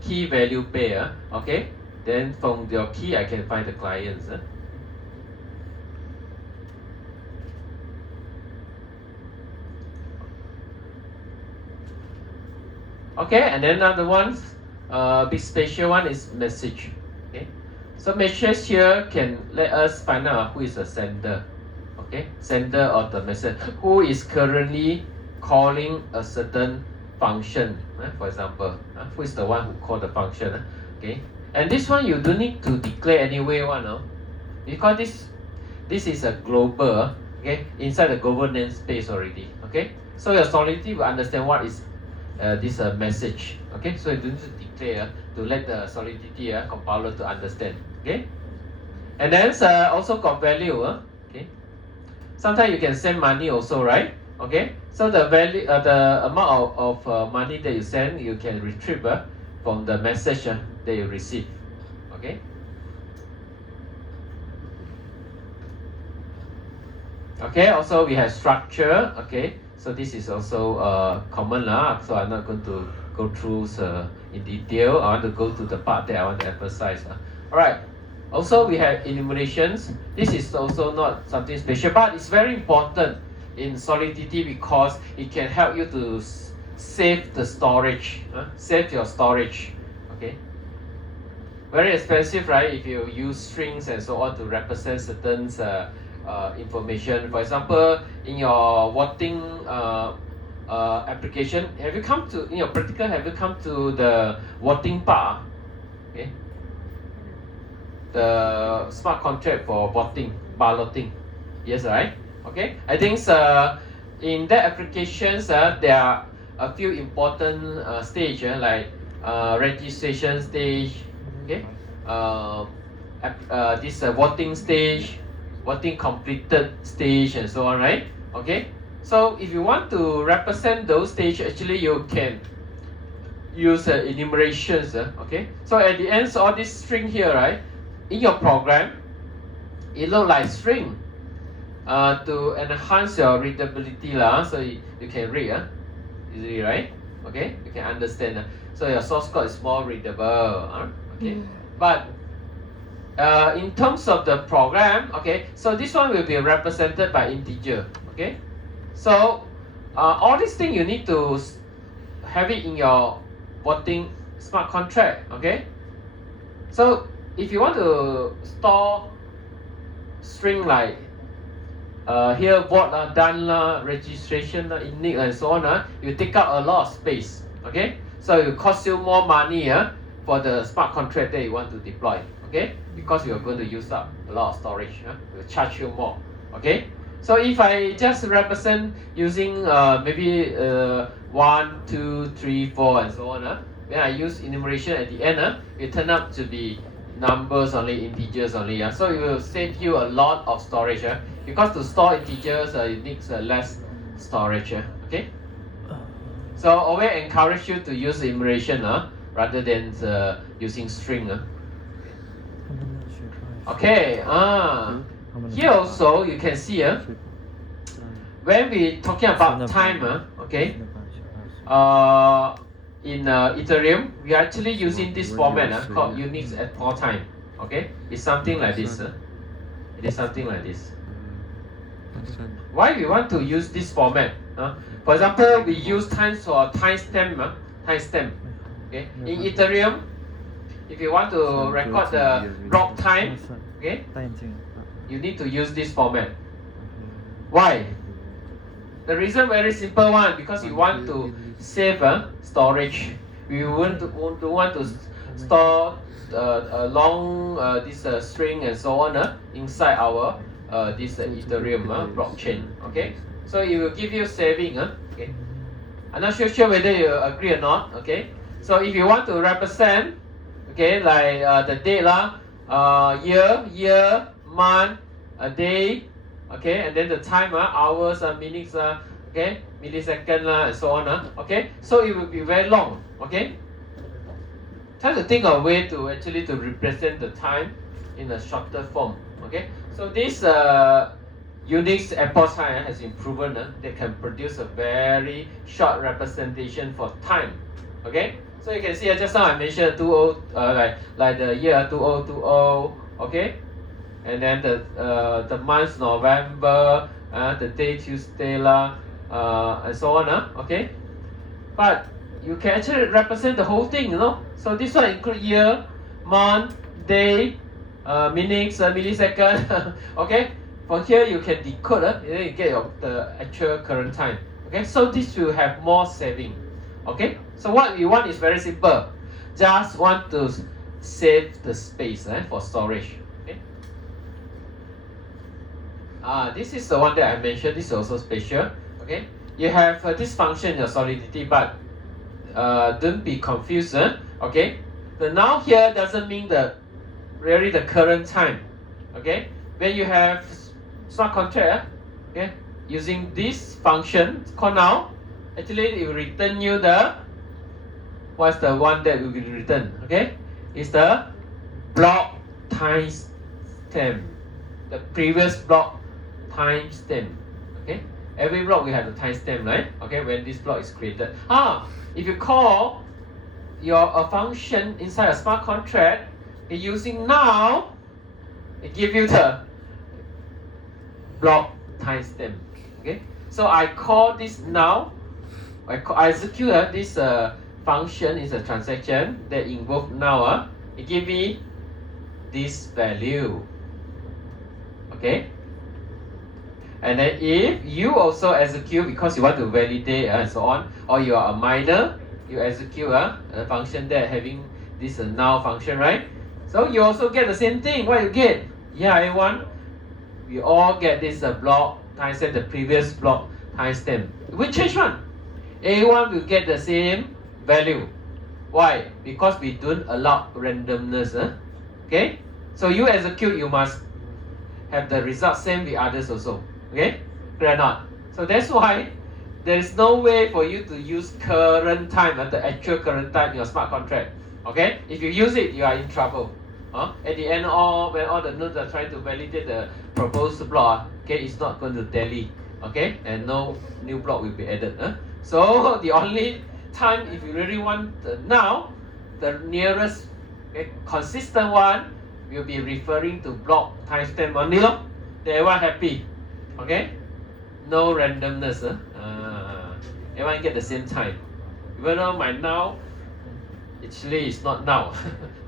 key value pair, okay, then from your key I can find the clients. Okay, and then another one, big special one is message. Okay, so message here can let us find out who is the sender. Okay, sender of the message, who is currently calling a certain function. For example, who is the one who called the function? Okay, And this one you don't need to declare anyway one, no? Because this is a global, okay, inside the global namespace already, okay? So your Solidity will understand what is this message, okay? So you don't need to declare to let the Solidity compiler to understand, okay? And then also got value, okay? Sometimes you can send money also, right? Okay, so the value, the amount of money that you send, you can retrieve from the message that you receive, okay? Okay, also we have structure, okay? So this is also common lah, so I'm not going to go through in detail. I want to go to the part that I want to emphasize. Alright, also we have enumerations. This is also not something special, but it's very important in Solidity because it can help you to save the storage, save your storage, okay? Very expensive, right? If you use strings and so on to represent certain information. For example, in your voting application, have you come to, in your practical, have you come to the voting part? Okay, the smart contract for voting, balloting. Yes, right? Okay, I think in that applications, there are a few important stage like registration stage, okay, this voting stage, voting completed stage, and so on, right? Okay, so if you want to represent those stages, actually you can use enumerations, okay? So at the end, all this string here, right? In your program, it look like string to enhance your readability lah, so you can read easily, right? Okay, you can understand. So your source code is more readable, okay? But in terms of the program, okay, so this one will be represented by integer, okay? So all these things you need to have it in your voting smart contract, okay? So if you want to store string like here vote done registration init and so on, you take up a lot of space, okay? So it will cost you more money for the smart contract that you want to deploy, okay? Because you are going to use up a lot of storage, it will charge you more, okay? So if I just represent using maybe 1, 2, 3, 4 and so on, when I use enumeration at the end, it turn up to be numbers only, integers only, so it will save you a lot of storage, because to store integers it needs less storage, okay? So I always encourage you to use enumeration rather than using string. Okay, here also you can see when we talking about time, okay, in Ethereum, we are actually using this format called units at all time. Okay, it's something like this. It is something like this. Why we want to use this format? For example, we use times for timestamp. Timestamp. Okay, in Ethereum, if you want to record the block time, okay, you need to use this format. Why? The reason very simple one, because you want to save storage. We don't want to store a long this string and so on inside our this Ethereum blockchain. Okay, so it will give you saving. Okay, I'm not sure whether you agree or not. Okay, so if you want to represent, okay, like the date year, month, a day, okay, and then the time, hours, minutes, okay, millisecond, and so on, okay. So it will be very long, okay. Try to think of a way to actually to represent the time in a shorter form, okay. So this Unix Apple time has been proven they can produce a very short representation for time, okay. So you can see just now I mentioned 20 like the year 2020, okay, and then the month November, the day Tuesday and so on, okay. But you can actually represent the whole thing, So this one include year, month, day, minutes, millisecond, okay. From here you can decode, and then you get the actual current time, okay. So this will have more saving, okay. So what we want is very simple. Just want to save the space for storage. Okay. This is the one that I mentioned. This is also special. Okay. You have this function in your Solidity, but don't be confused. Okay. The now here doesn't mean really the current time. Okay. When you have smart contract, okay, using this function called now, actually it will return you what's the one that will be returned? Okay, it's the block timestamp, the previous block timestamp. Okay, every block we have the timestamp, right? Okay, when this block is created. If you call a function inside a smart contract using now, it give you the block timestamp. Okay, so I call this now. I execute this function is a transaction that involve now. It give me this value. Okay, and then if you also execute because you want to validate and so on, or you are a miner, you execute a function that having this now function, right? So you also get the same thing. What you get? Yeah, everyone. We all get this block timestamp, the previous block timestamp. We change one. A1 will get the same value. Why? Because we don't allow randomness. Okay? So you execute, you must have the result same with others also. Okay? Clear or not? So that's why there is no way for you to use current time, the actual current time in your smart contract. Okay? If you use it, you are in trouble. At the end, when all the nodes are trying to validate the proposed block, okay, it's not going to tally, okay, and no new block will be added. So the only time, if you really want now, the nearest consistent one will be referring to block timestamp only. Then everyone happy, okay? No randomness. Everyone get the same time. Even though my now actually it's not now,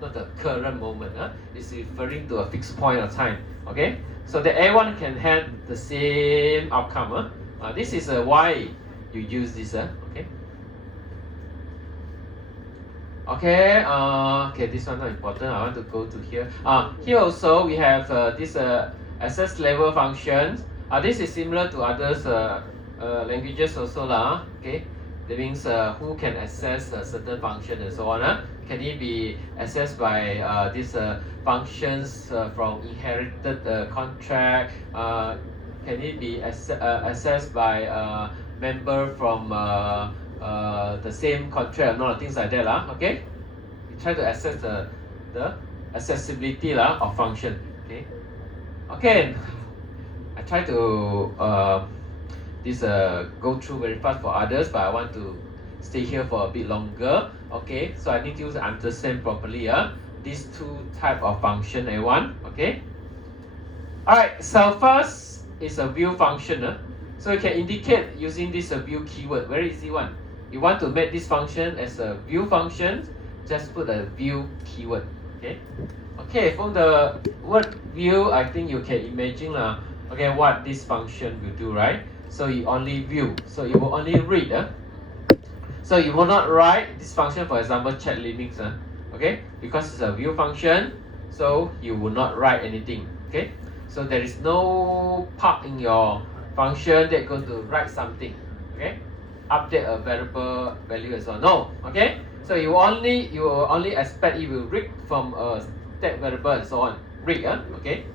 not the current moment. It's referring to a fixed point of time. Okay, so that everyone can have the same outcome. This is why you use this. Okay. Okay, this one not important. I want to go to here. Here also we have this access level functions. This is similar to others languages also lah. Okay. That means who can access a certain function and so on. Can it be accessed by these functions from inherited contract? Can it be accessed by member from the same contract? No, things like that. Okay? We try to access the accessibility of function. Okay? Okay. I try to go through very fast for others, but I want to stay here for a bit longer. Okay, so I need to understand properly these two type of function A1. Okay. Alright, so first is a view function. So you can indicate using this view keyword. Very easy one. You want to make this function as a view function, just put a view keyword. Okay. Okay, from the word view, I think you can imagine okay, what this function will do, right? So you only view, so you will only read. So you will not write this function, for example, check limits. Okay, because it's a view function, so you will not write anything. Okay, so there is no part in your function that's going to write something. Okay, update a variable value and so on. No. Okay, so you will only expect it will read from a state variable and so on. Read. Okay.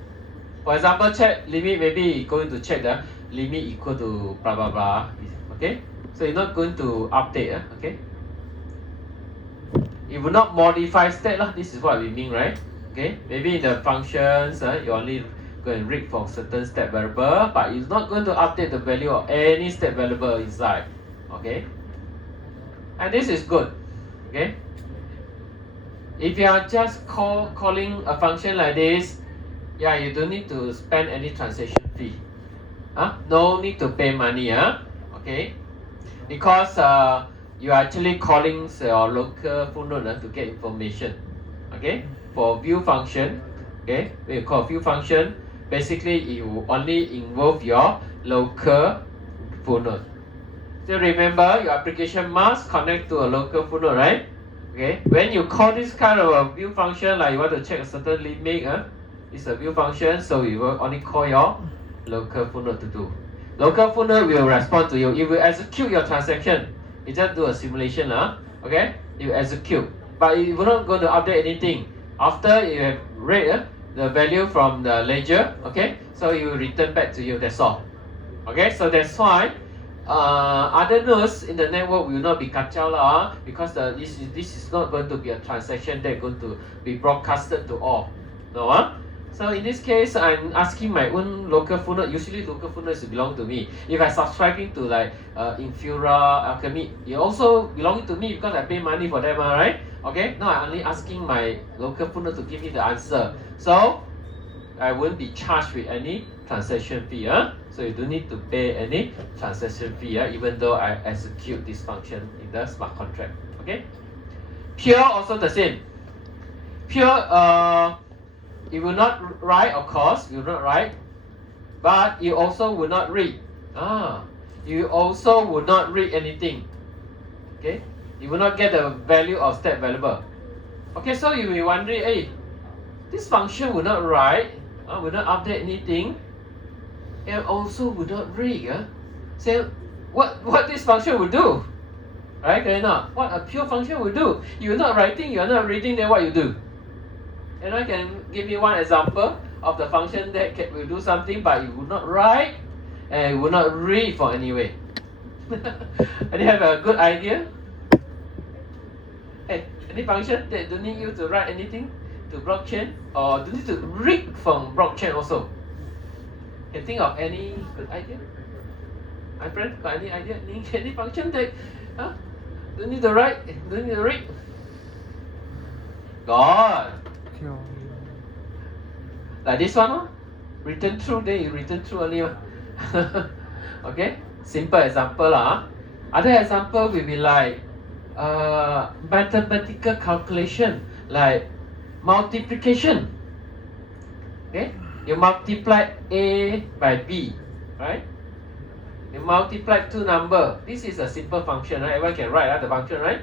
For example, check limit, maybe going to check the limit equal to blah blah blah. Okay, so you're not going to update. Okay, it will not modify state lah. This is what we mean, right? Okay, maybe in the functions you only go and read from certain state variable, but it's not going to update the value of any state variable inside. Okay, and this is good. Okay, if you are just calling a function like this, yeah, you don't need to spend any transaction fee. No need to pay money. Okay, because you are actually calling your local full node to get information. Okay, for view function. Okay, when you call view function, basically you only involve your local full node. So remember, your application must connect to a local full node, right? Okay, when you call this kind of a view function, like you want to check a certain limit, it's a view function, so you will only call your local full node to do. Local full node will respond to you. If you execute your transaction, you just do a simulation, okay? You execute, but you will not going to update anything. After you have read the value from the ledger, okay? So you will return back to you, that's all. Okay, so that's why other nodes in the network will not be kacau lah, because this is not going to be a transaction that's going to be broadcasted to all. No, So in this case, I'm asking my own local full node. Usually local full nodes belong to me. If I subscribing to like Infura, Alchemy, it also belong to me because I pay money for them, right? Okay, now I'm only asking my local full node to give me the answer. So I won't be charged with any transaction fee. So you don't need to pay any transaction fee, even though I execute this function in the smart contract. Okay. Pure also the same. Pure, it will not write, of course, it will not write, but you also will not read. You also will not read anything. Okay. You will not get the value of step variable. Okay, so you will be wondering, hey, this function will not write, will not update anything, and also will not read. So what this function will do? Right? Can you not? What a pure function will do? You're not writing, you're not reading, then what you do? And I can give you one example of the function that will do something, but you will not write and you will not read for any way. And you have a good idea? Hey, any function that don't need you to write anything to blockchain, or don't need to read from blockchain also? Can think of any good idea? My friend, got any idea? Any function that don't need to write, don't need to read? God. Pure. Like this one, return true, then you return true only. Okay, simple example lah. Other example will be like mathematical calculation, like multiplication. Okay, you multiply A by B, right? You multiply two number. This is a simple function, right? Everyone can write the function, right?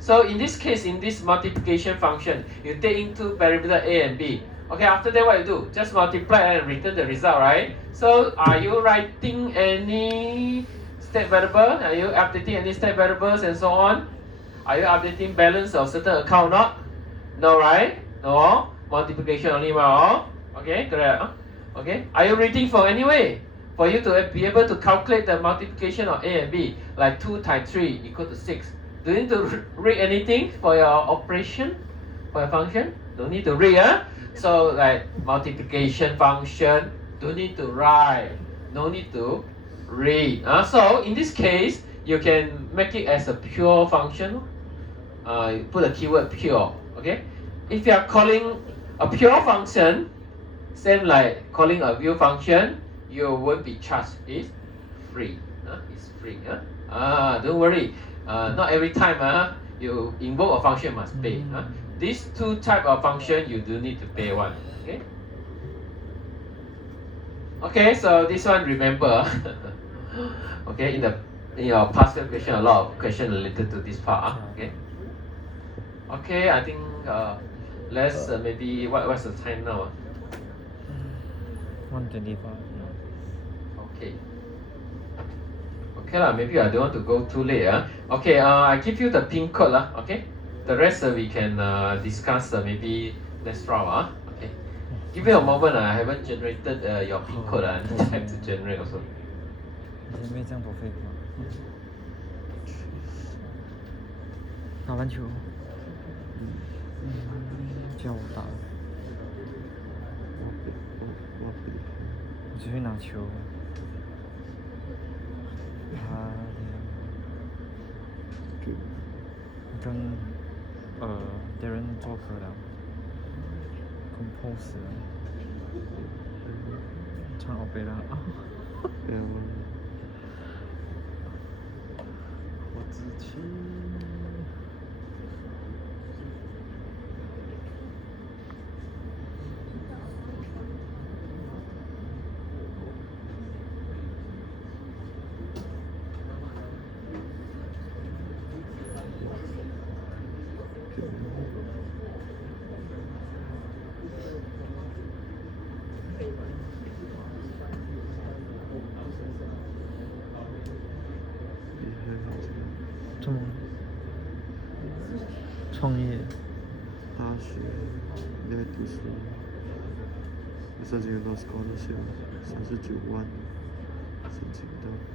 So in this case, in this multiplication function, you take in two variables A and B. Okay, after that what you do? Just multiply and return the result, right? So are you writing any state variable? Are you updating any state variables and so on? Are you updating balance of certain account or not? No, right? No. Multiplication only. Okay, correct. Okay. Are you reading for anyway? For you to be able to calculate the multiplication of A and B, like 2 times 3 equal to 6. Do you need to read anything for your operation, for your function? Don't need to read, So like multiplication function, don't need to write, no need to read. So in this case, you can make it as a pure function. You put a keyword pure. Okay. If you are calling a pure function, same like calling a view function, you won't be charged. It's free. It's free. Don't worry. Not every time you invoke a function must pay. These two type of function you do need to pay one. Okay. Okay, so this one remember. Okay, in your past question, a lot of questions related to this part. Okay. Okay, I think let's maybe what's the time now? 1:25. Okay. Okay lah, maybe I don't want to go too late. Okay, I give you the pin code lah. Okay, the rest we can discuss maybe next round. Okay, give me a moment. I haven't generated your pin code. I need time to generate also. 你没这样多废话。打篮球。叫我打。我只会拿球。跟Darren 做客了 ，compose 唱 opera 我自己。创业，大学你在读书，你申请到 scholarship 39万，申请到。